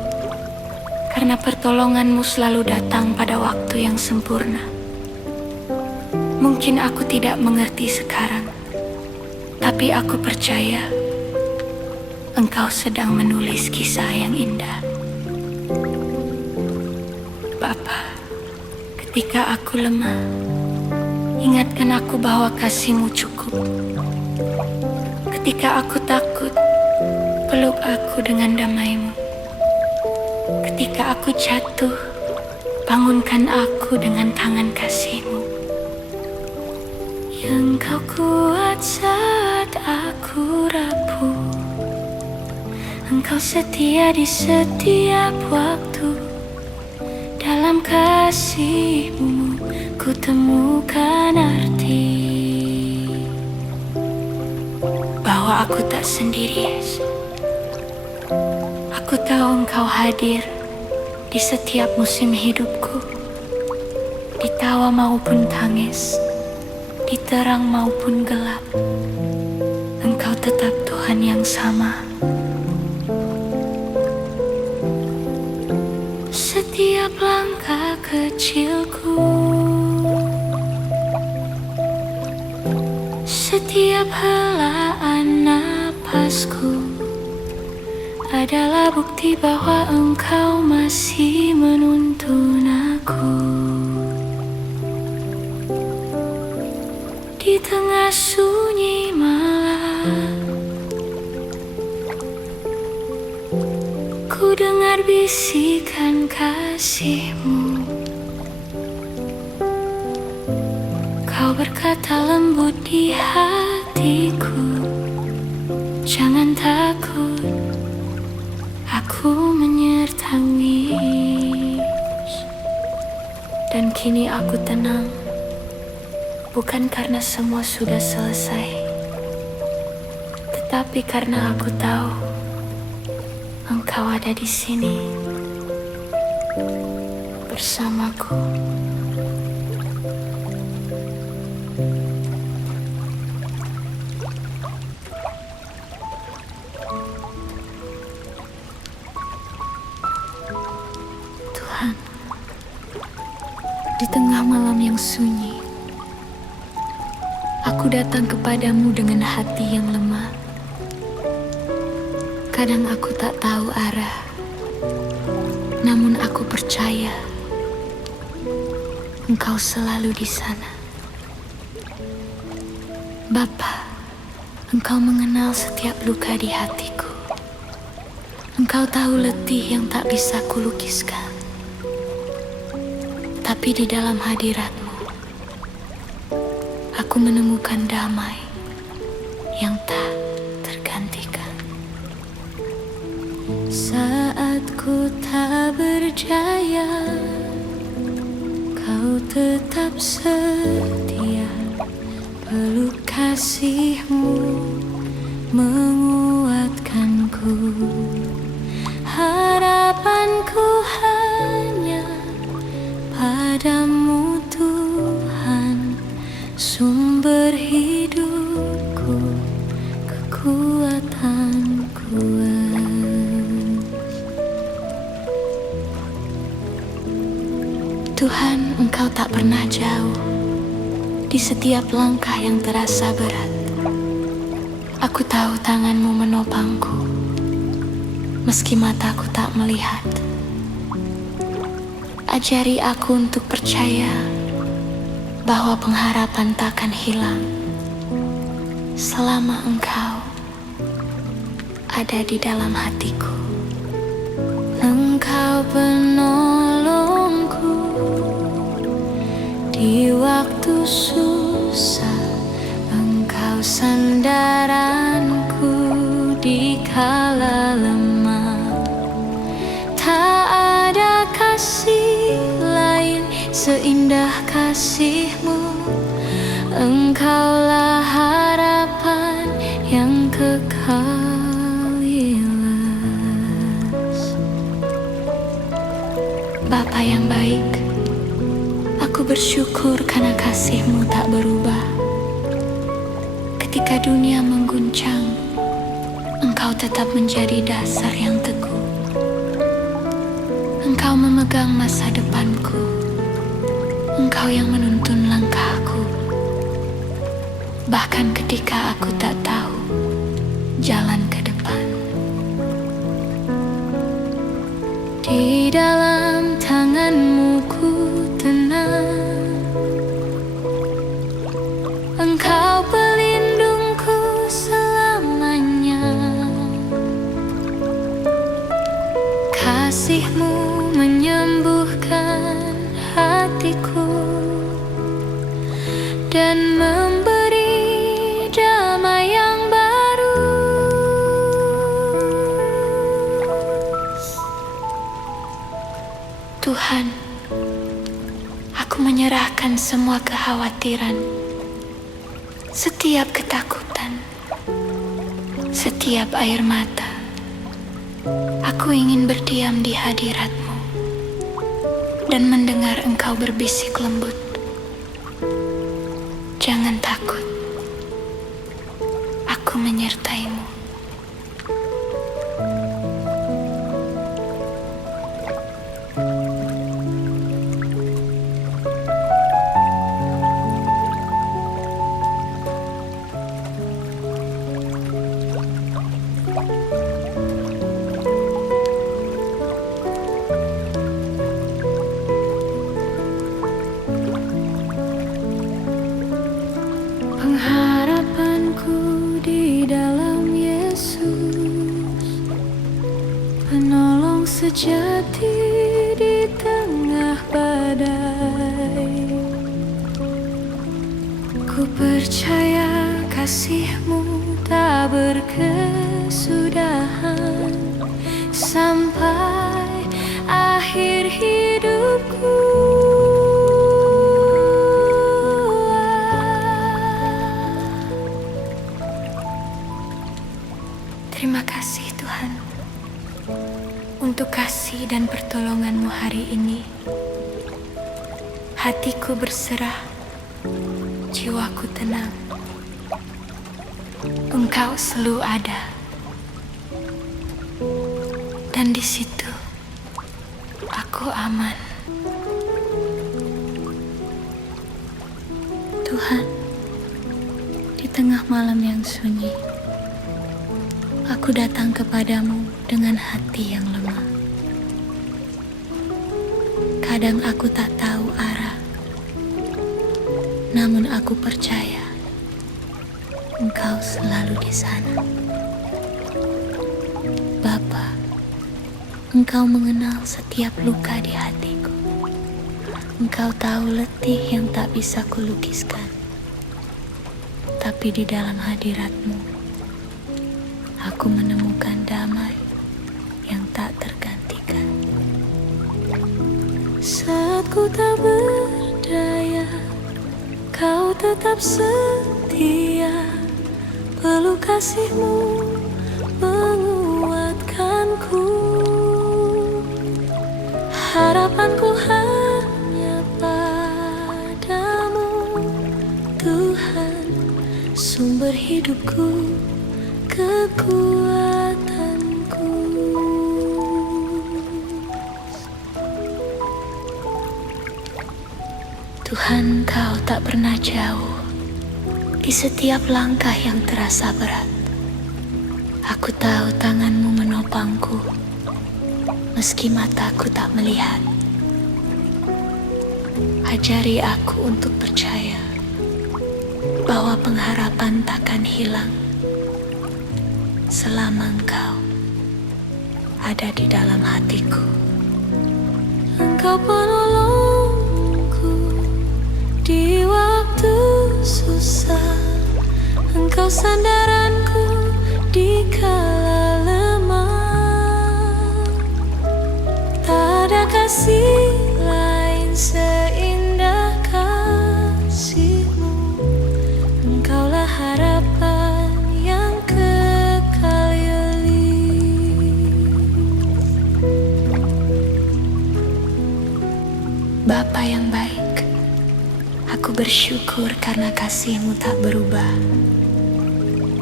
karena pertolongan-Mu selalu datang pada waktu yang sempurna. Mungkin aku tidak mengerti sekarang, tapi aku percaya Engkau sedang menulis kisah yang indah. Bapa, ketika aku lemah, ingatkan aku bahwa kasih-Mu cukup. Ketika aku takut, peluk aku dengan damai-Mu. Ketika aku jatuh, bangunkan aku dengan tangan kasih-Mu. Yang Kau kuat saat aku rapuh. Engkau setia di setiap waktu. Dalam kasih-Mu ku temukan arti bahwa aku tak sendiri. Aku tahu Engkau hadir di setiap musim hidupku, di tawa maupun tangis, di terang maupun gelap. Engkau tetap Tuhan yang sama. setiap langkah kecilku, setiap helaan napasku adalah bukti bahwa engkau masih menuntun aku. Di tengah sunyi malam, ku dengar bisikan kasih-Mu. Kau berkata lembut di hatiku, jangan takut, aku menyertai. Dan kini aku tenang, bukan karena semua sudah selesai, tetapi karena aku tahu Engkau ada di sini bersamaku. Tuhan, di tengah malam yang sunyi, aku datang kepadamu dengan hati yang lemah. Kadang aku tak tahu arah, namun aku percaya Engkau selalu di sana. Bapa, Engkau mengenal setiap luka di hatiku. Engkau tahu letih yang tak bisa kulukiskan. Tapi di dalam hadirat-Mu, aku menemukan damai yang tak tergantikan. Saat ku tak berjaya, Kau tetap setia. Peluk kasih-Mu menguatkanku. Harapanku hanya padamu Tuhan, sumber hidupku, kekuatanku. Tuhan, Engkau tak pernah jauh. Di setiap langkah yang terasa berat, aku tahu tangan-Mu menopangku, meski mataku tak melihat. Ajari aku untuk percaya bahwa pengharapan takkan hilang selama Engkau ada di dalam hatiku. Engkau penolongku di waktu susah, Engkau sandaranku di kala lemah. Tak ada kasih lain seindah kasih-Mu. Engkaulah harapan yang kekal jelas. Bapa yang baik, aku bersyukur karena kasih-Mu tak berubah. Ketika dunia mengguncang, Engkau tetap menjadi dasar yang teguh. Engkau memegang masa depanku. Engkau yang menuntun langkahku. Bahkan ketika aku tak tahu jalan ke depan. Di dalam tangan-Mu ku tenang. Engkau pelindungku selamanya. Kasih-Mu menyembuhkan hatiku dan memberi damai yang baru. Tuhan, aku menyerahkan semua kekhawatiran, setiap ketakutan, setiap air mata. Aku ingin berdiam di hadirat-Mu dan mendengar Engkau berbisik lembut. Jangan takut, aku menyertai-Mu. percaya kasih-Mu tak berkesudahan sampai akhir hidupku. Terima kasih Tuhan untuk kasih dan pertolongan-Mu hari ini. Hatiku berserah, jiwaku tenang. Engkau selalu ada, dan di situ aku aman. Tuhan, di tengah malam yang sunyi, aku datang kepadamu dengan hati yang lemah. Kadang aku tak tahu arah, namun aku percaya Engkau selalu di sana. Bapa, Engkau mengenal setiap luka di hatiku. Engkau tahu letih yang tak bisa kulukiskan. Tapi di dalam hadirat-Mu, aku menemukan damai yang tak tergantikan. Saat ku tak berdaya, Kau tetap setia. Peluk kasih-Mu menguatkanku. Harapanku hanya padamu, Tuhan, sumber hidupku, kekuatanku. Tuhan, Kau tak pernah jauh. Di setiap langkah yang terasa berat, aku tahu tangan-Mu menopangku, meski mataku tak melihat. Ajari aku untuk percaya bahwa pengharapan takkan hilang selama Engkau ada di dalam hatiku. Engkau penolongku di waktu susah, Engkau sandaranku di kala lemah. Tak ada kasih lain seindah kasih-Mu. Engkaulah harapan yang kekal yelis. Bapa yang baik, aku bersyukur karena kasih-Mu tak berubah.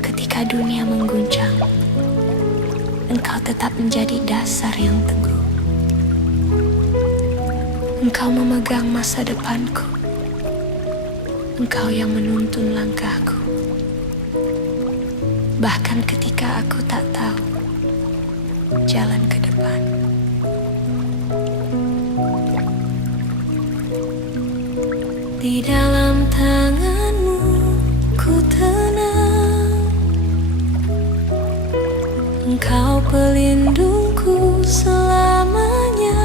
Ketika dunia mengguncang, Engkau tetap menjadi dasar yang teguh. Engkau memegang masa depanku. Engkau yang menuntun langkahku. Bahkan ketika aku tak tahu jalan ke depan. Di dalam tangan-Mu ku tenang. Engkau pelindungku selamanya.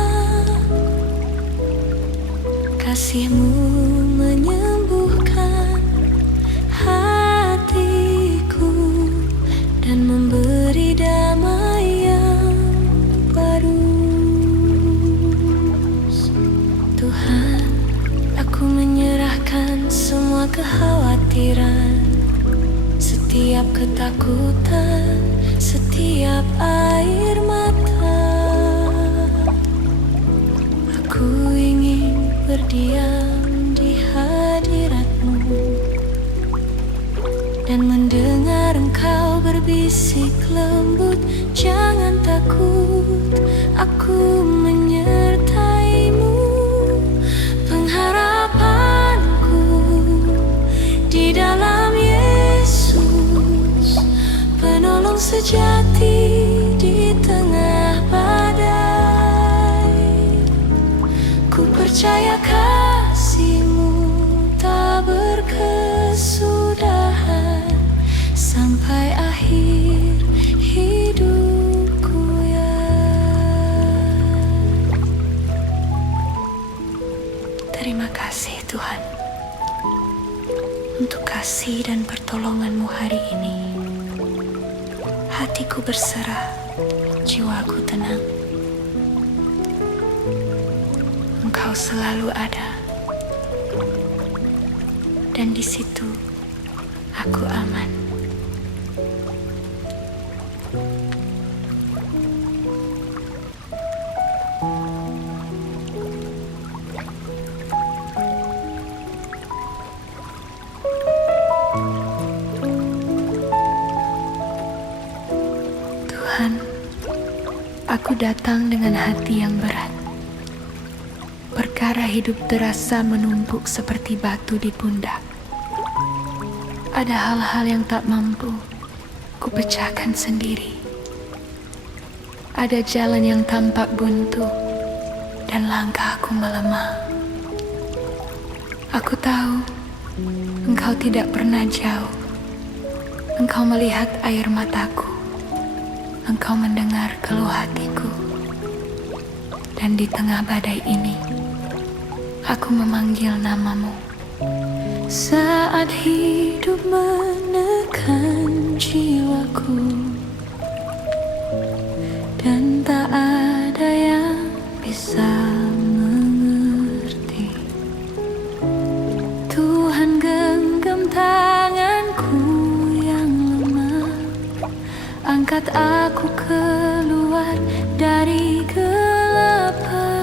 Kasih-Mu menyembuhkan hatiku dan memberi damai yang baru. Tuhan, aku menyerahkan semua kekhawatiran, setiap ketakutan, setiap air mata. Aku ingin berdiam di hadirat-Mu dan mendengar Engkau berbisik lembut. Jangan takut, aku menyertai-Mu. Pengharapanku di dalam Yesus, penolong sejati di tengah badai. Ku percaya kasih-Mu tak berkesudahan sampai akhir hidupku ya. Terima kasih Tuhan. untuk kasih dan pertolongan-Mu hari ini. Hatiku berserah, jiwaku tenang. Engkau selalu ada, dan di situ aku aman. Tuhan, aku datang dengan hati yang berat. Perkara hidup terasa menumpuk seperti batu di pundak. Ada hal-hal yang tak mampu kupecahkan sendiri. Ada jalan yang tampak buntu dan langkahku melemah. Aku tahu Engkau tidak pernah jauh. Engkau melihat air mataku. Engkau mendengar keluh hatiku. Dan di tengah badai ini, aku memanggil namamu. Saat hidup menekan jiwaku dan tak ada yang bisa mengerti, Tuhan genggam tanganku yang lemah, angkat aku keluar dari kegelapan.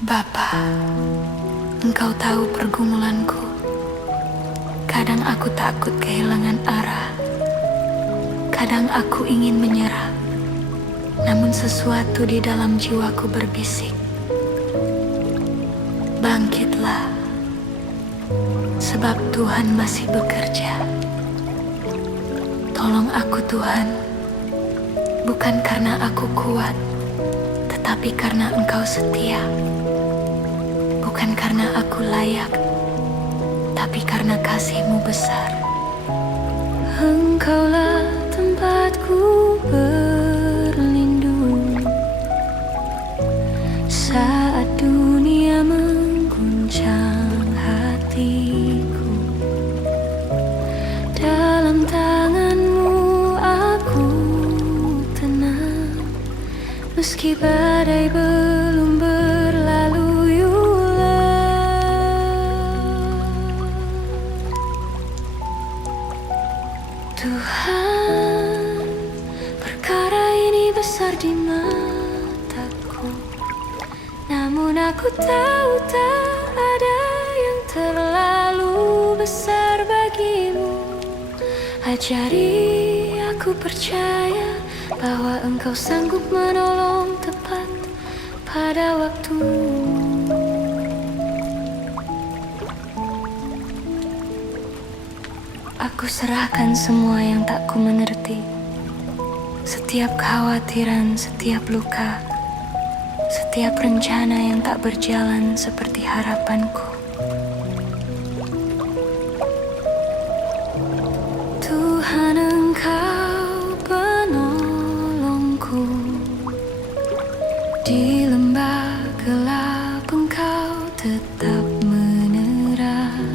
Bapa, Engkau tahu pergumulanku. Kadang aku takut kehilangan arah. Kadang aku ingin menyerah. Namun sesuatu di dalam jiwaku berbisik, bangkitlah, sebab Tuhan masih bekerja. Tolong aku Tuhan, bukan karena aku kuat, tetapi karena Engkau setia. Bukan karena aku layak, tapi karena kasih-Mu besar. Engkaulah tempatku berlindung saat dunia mengguncang hatiku. Dalam tangan-Mu aku tenang, meski badai belum berlalu. Tuhan, perkara ini besar di mataku, namun aku tahu tak ada yang terlalu besar bagimu. Ajari aku percaya bahwa Engkau sanggup menolong tepat pada waktumu. Aku serahkan semua yang tak ku mengerti, setiap kekhawatiran, setiap luka, setiap rencana yang tak berjalan seperti harapanku. Tuhan, Engkau penolongku. Di lembah gelap Engkau tetap menerangi.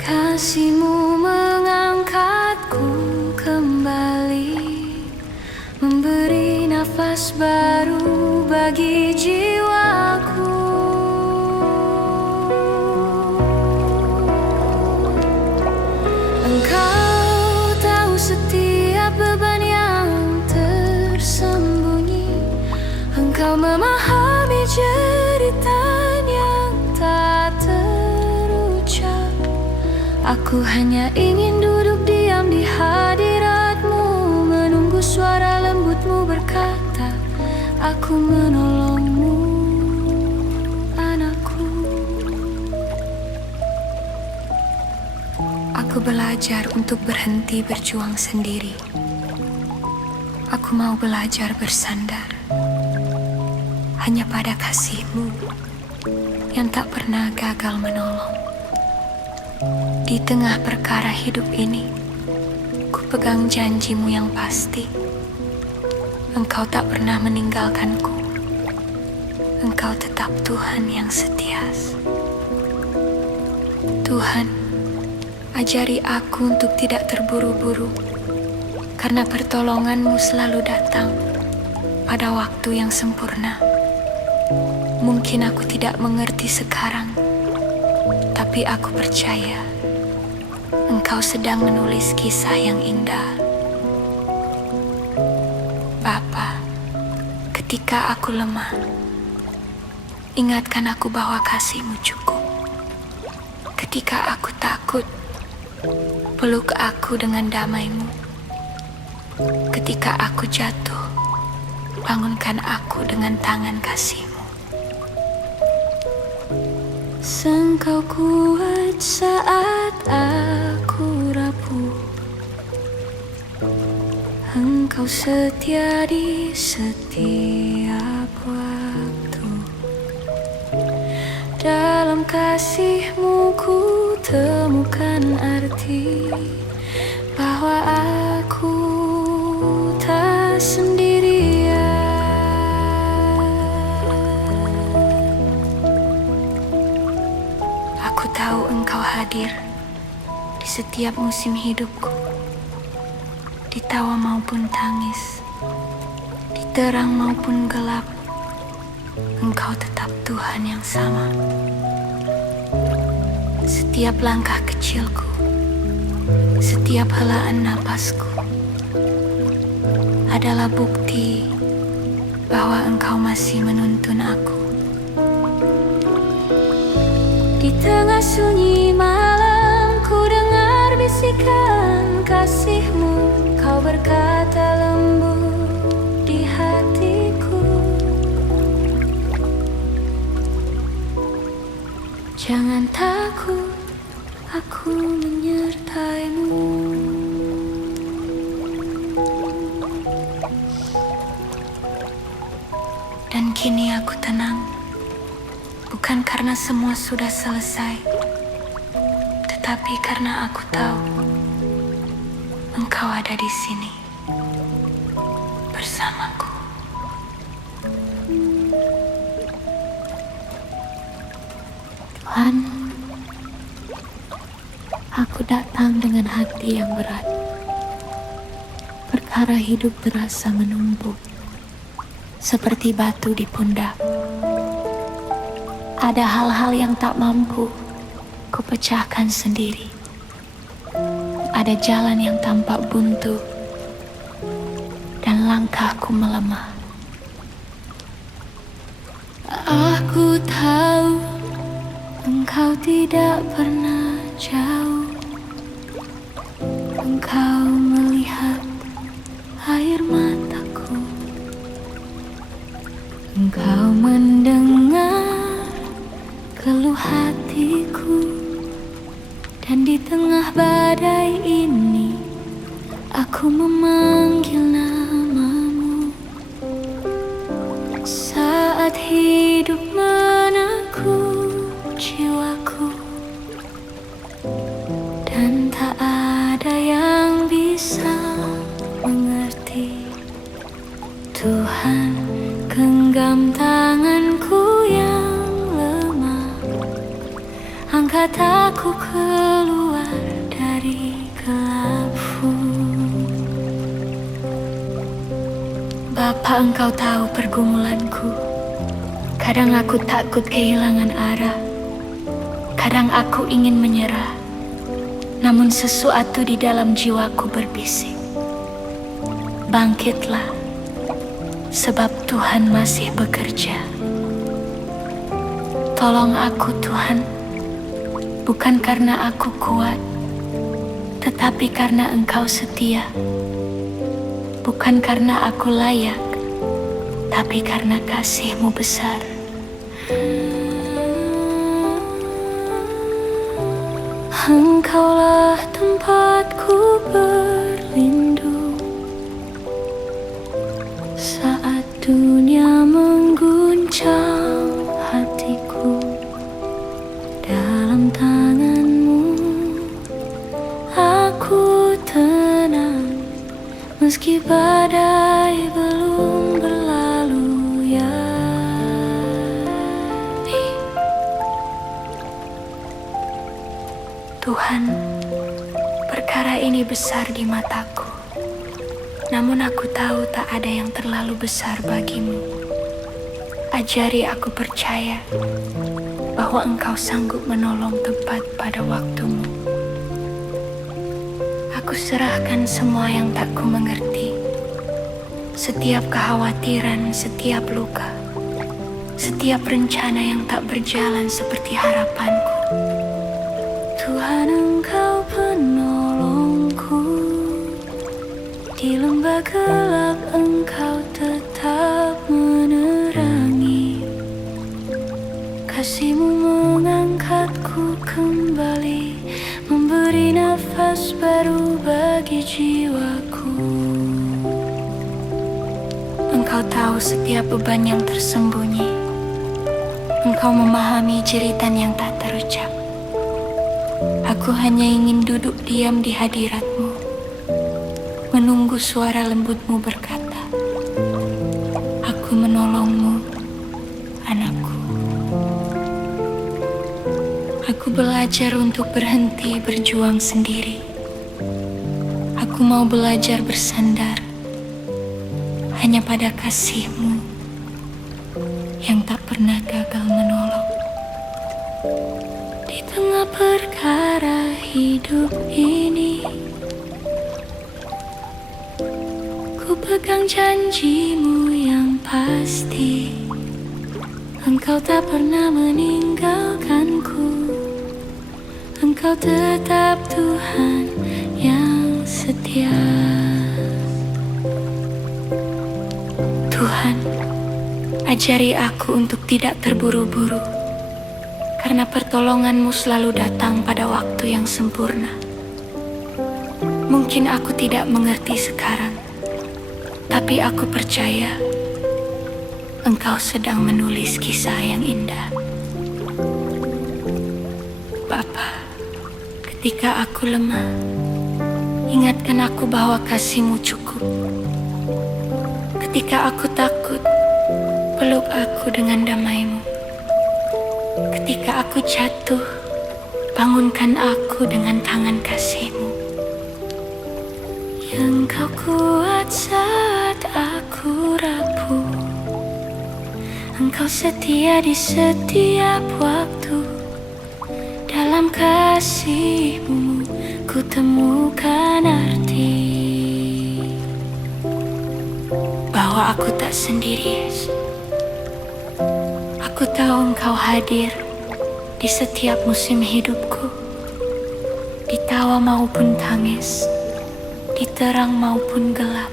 Kasih-Mu mengangkatku kembali, memberi nafas baru bagi jiwaku. Engkau tahu setiap beban yang tersembunyi. Engkau memahami jeritan yang tak terucap. Aku hanya ingin duduk diam di hadirat-Mu, menunggu suara lembut-Mu berkata, aku menolong-Mu, anakku. Aku belajar untuk berhenti berjuang sendiri. Aku mau belajar bersandar hanya pada kasih-Mu yang tak pernah gagal menolong. Di tengah perkara hidup ini, ku pegang janji-Mu yang pasti. Engkau tak pernah meninggalkanku. Engkau tetap Tuhan yang setia. Tuhan, ajari aku untuk tidak terburu-buru, karena pertolongan-Mu selalu datang pada waktu yang sempurna. Mungkin aku tidak mengerti sekarang, tapi aku percaya Engkau sedang menulis kisah yang indah. Bapa, ketika aku lemah, ingatkan aku bahwa kasih-Mu cukup. Ketika aku takut, peluk aku dengan damai-Mu. Ketika aku jatuh, bangunkan aku dengan tangan kasih-Mu. Engkau kuat saat aku rapuh. Engkau setia di setiap waktu. Dalam kasih-Mu ku temukan arti bahwa aku tak sendirian. Aku tahu Engkau hadir di setiap musim hidupku, di tawa maupun tangis, di terang maupun gelap. Engkau tetap Tuhan yang sama. Setiap langkah kecilku, setiap helaan napasku adalah bukti bahwa Engkau masih menuntun aku. Di tengah sunyi malam ku dengar bisikan kasih-Mu. Kau berkata lembut di hatiku, jangan takut, aku menyertai-Mu. Dan kini aku tenang, bukan karena semua sudah selesai, tetapi karena aku tahu Engkau ada di sini bersamaku. Tuhan, aku datang dengan hati yang berat. Perkara hidup terasa menumpuk seperti batu di pundak. Ada hal-hal yang tak mampu kupecahkan sendiri. Ada jalan yang tampak buntu dan langkahku melemah. Aku tahu Engkau tidak pernah jauh. Engkau melihat air mataku. Engkau mendengar keluh hatiku. Dan di tengah badai ini, aku memanggil nama-Mu. Saat hidup menakut jiwaku, dan tak ada yang bisa mengerti. Tuhan, genggam tanganku yang lemah, angkat aku keluar dari gelapku. Bapa, Engkau tahu pergumulanku. Kadang aku takut kehilangan arah. Kadang aku ingin menyerah. Namun sesuatu di dalam jiwaku berbisik, bangkitlah, sebab Tuhan masih bekerja. Tolong aku Tuhan, bukan karena aku kuat, tetapi karena Engkau setia. Bukan karena aku layak, tapi karena kasih-Mu besar. Engkaulah tempatku berlindung saat dunia mengguncang hatiku. Dalam tangan-Mu aku tenang, meski badai belum berlalu, ya Tuhan, perkara ini besar di mataku. Namun aku tahu tak ada yang terlalu besar bagimu. Ajari aku percaya bahwa Engkau sanggup menolong tepat pada waktumu. Aku serahkan semua yang tak ku mengerti, setiap kekhawatiran, setiap luka, setiap rencana yang tak berjalan seperti harapanku. Tuhan, Engkau penolongku. Di lembah gelap Engkau tetap menerangi. Kasih-Mu mengangkatku kembali, memberi nafas baru bagi jiwaku. Engkau tahu setiap beban yang tersembunyi. Engkau memahami jeritan yang tak terucap. Aku hanya ingin duduk diam di hadirat-Mu, menunggu suara lembut-Mu berkata, "Aku menolongmu, anakku." Aku belajar untuk berhenti berjuang sendiri. Aku mau belajar bersandar hanya pada kasih-Mu yang tak pernah gagal menolong. Di tengah perkara hidup ini, ku pegang janji-Mu yang pasti. Engkau tak pernah meninggalkanku. Engkau tetap Tuhan yang setia. Tuhan, ajari aku untuk tidak terburu-buru, karena pertolongan-Mu selalu datang pada waktu yang sempurna. Mungkin aku tidak mengerti sekarang, tapi aku percaya Engkau sedang menulis kisah yang indah. Bapa, ketika aku lemah, ingatkan aku bahwa kasih-Mu cukup. Ketika aku takut, peluk aku dengan damai-Mu. Ketika aku jatuh, bangunkan aku dengan tangan kasih-Mu. Yang Kau kuat saat aku rapuh. Engkau setia di setiap waktu. Dalam kasih-Mu ku temukan arti bahwa aku tak sendiri, Yesus. Aku tahu Engkau hadir di setiap musim hidupku, di tawa maupun tangis, di terang maupun gelap.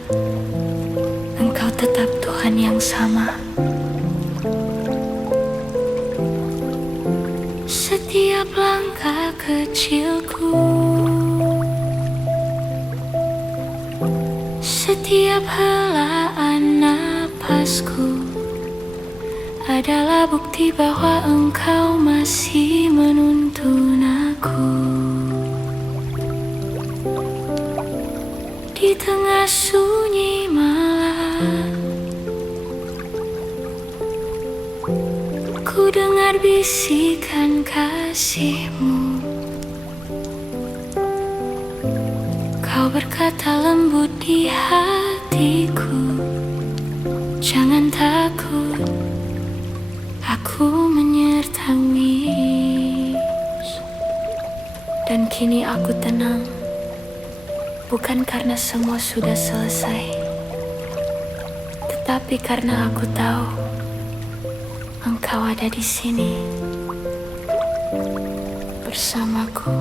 Engkau tetap Tuhan yang sama. Setiap langkah kecilku, setiap helaan napasku adalah bukti bahwa Engkau masih menuntun aku. Di tengah sunyi malam, ku dengar bisikan kasih-Mu. Kau berkata lembut di hatiku, "Jangan takut, aku menyertai." Dan kini aku tenang, bukan karena semua sudah selesai, tetapi karena aku tahu Engkau ada di sini bersamaku.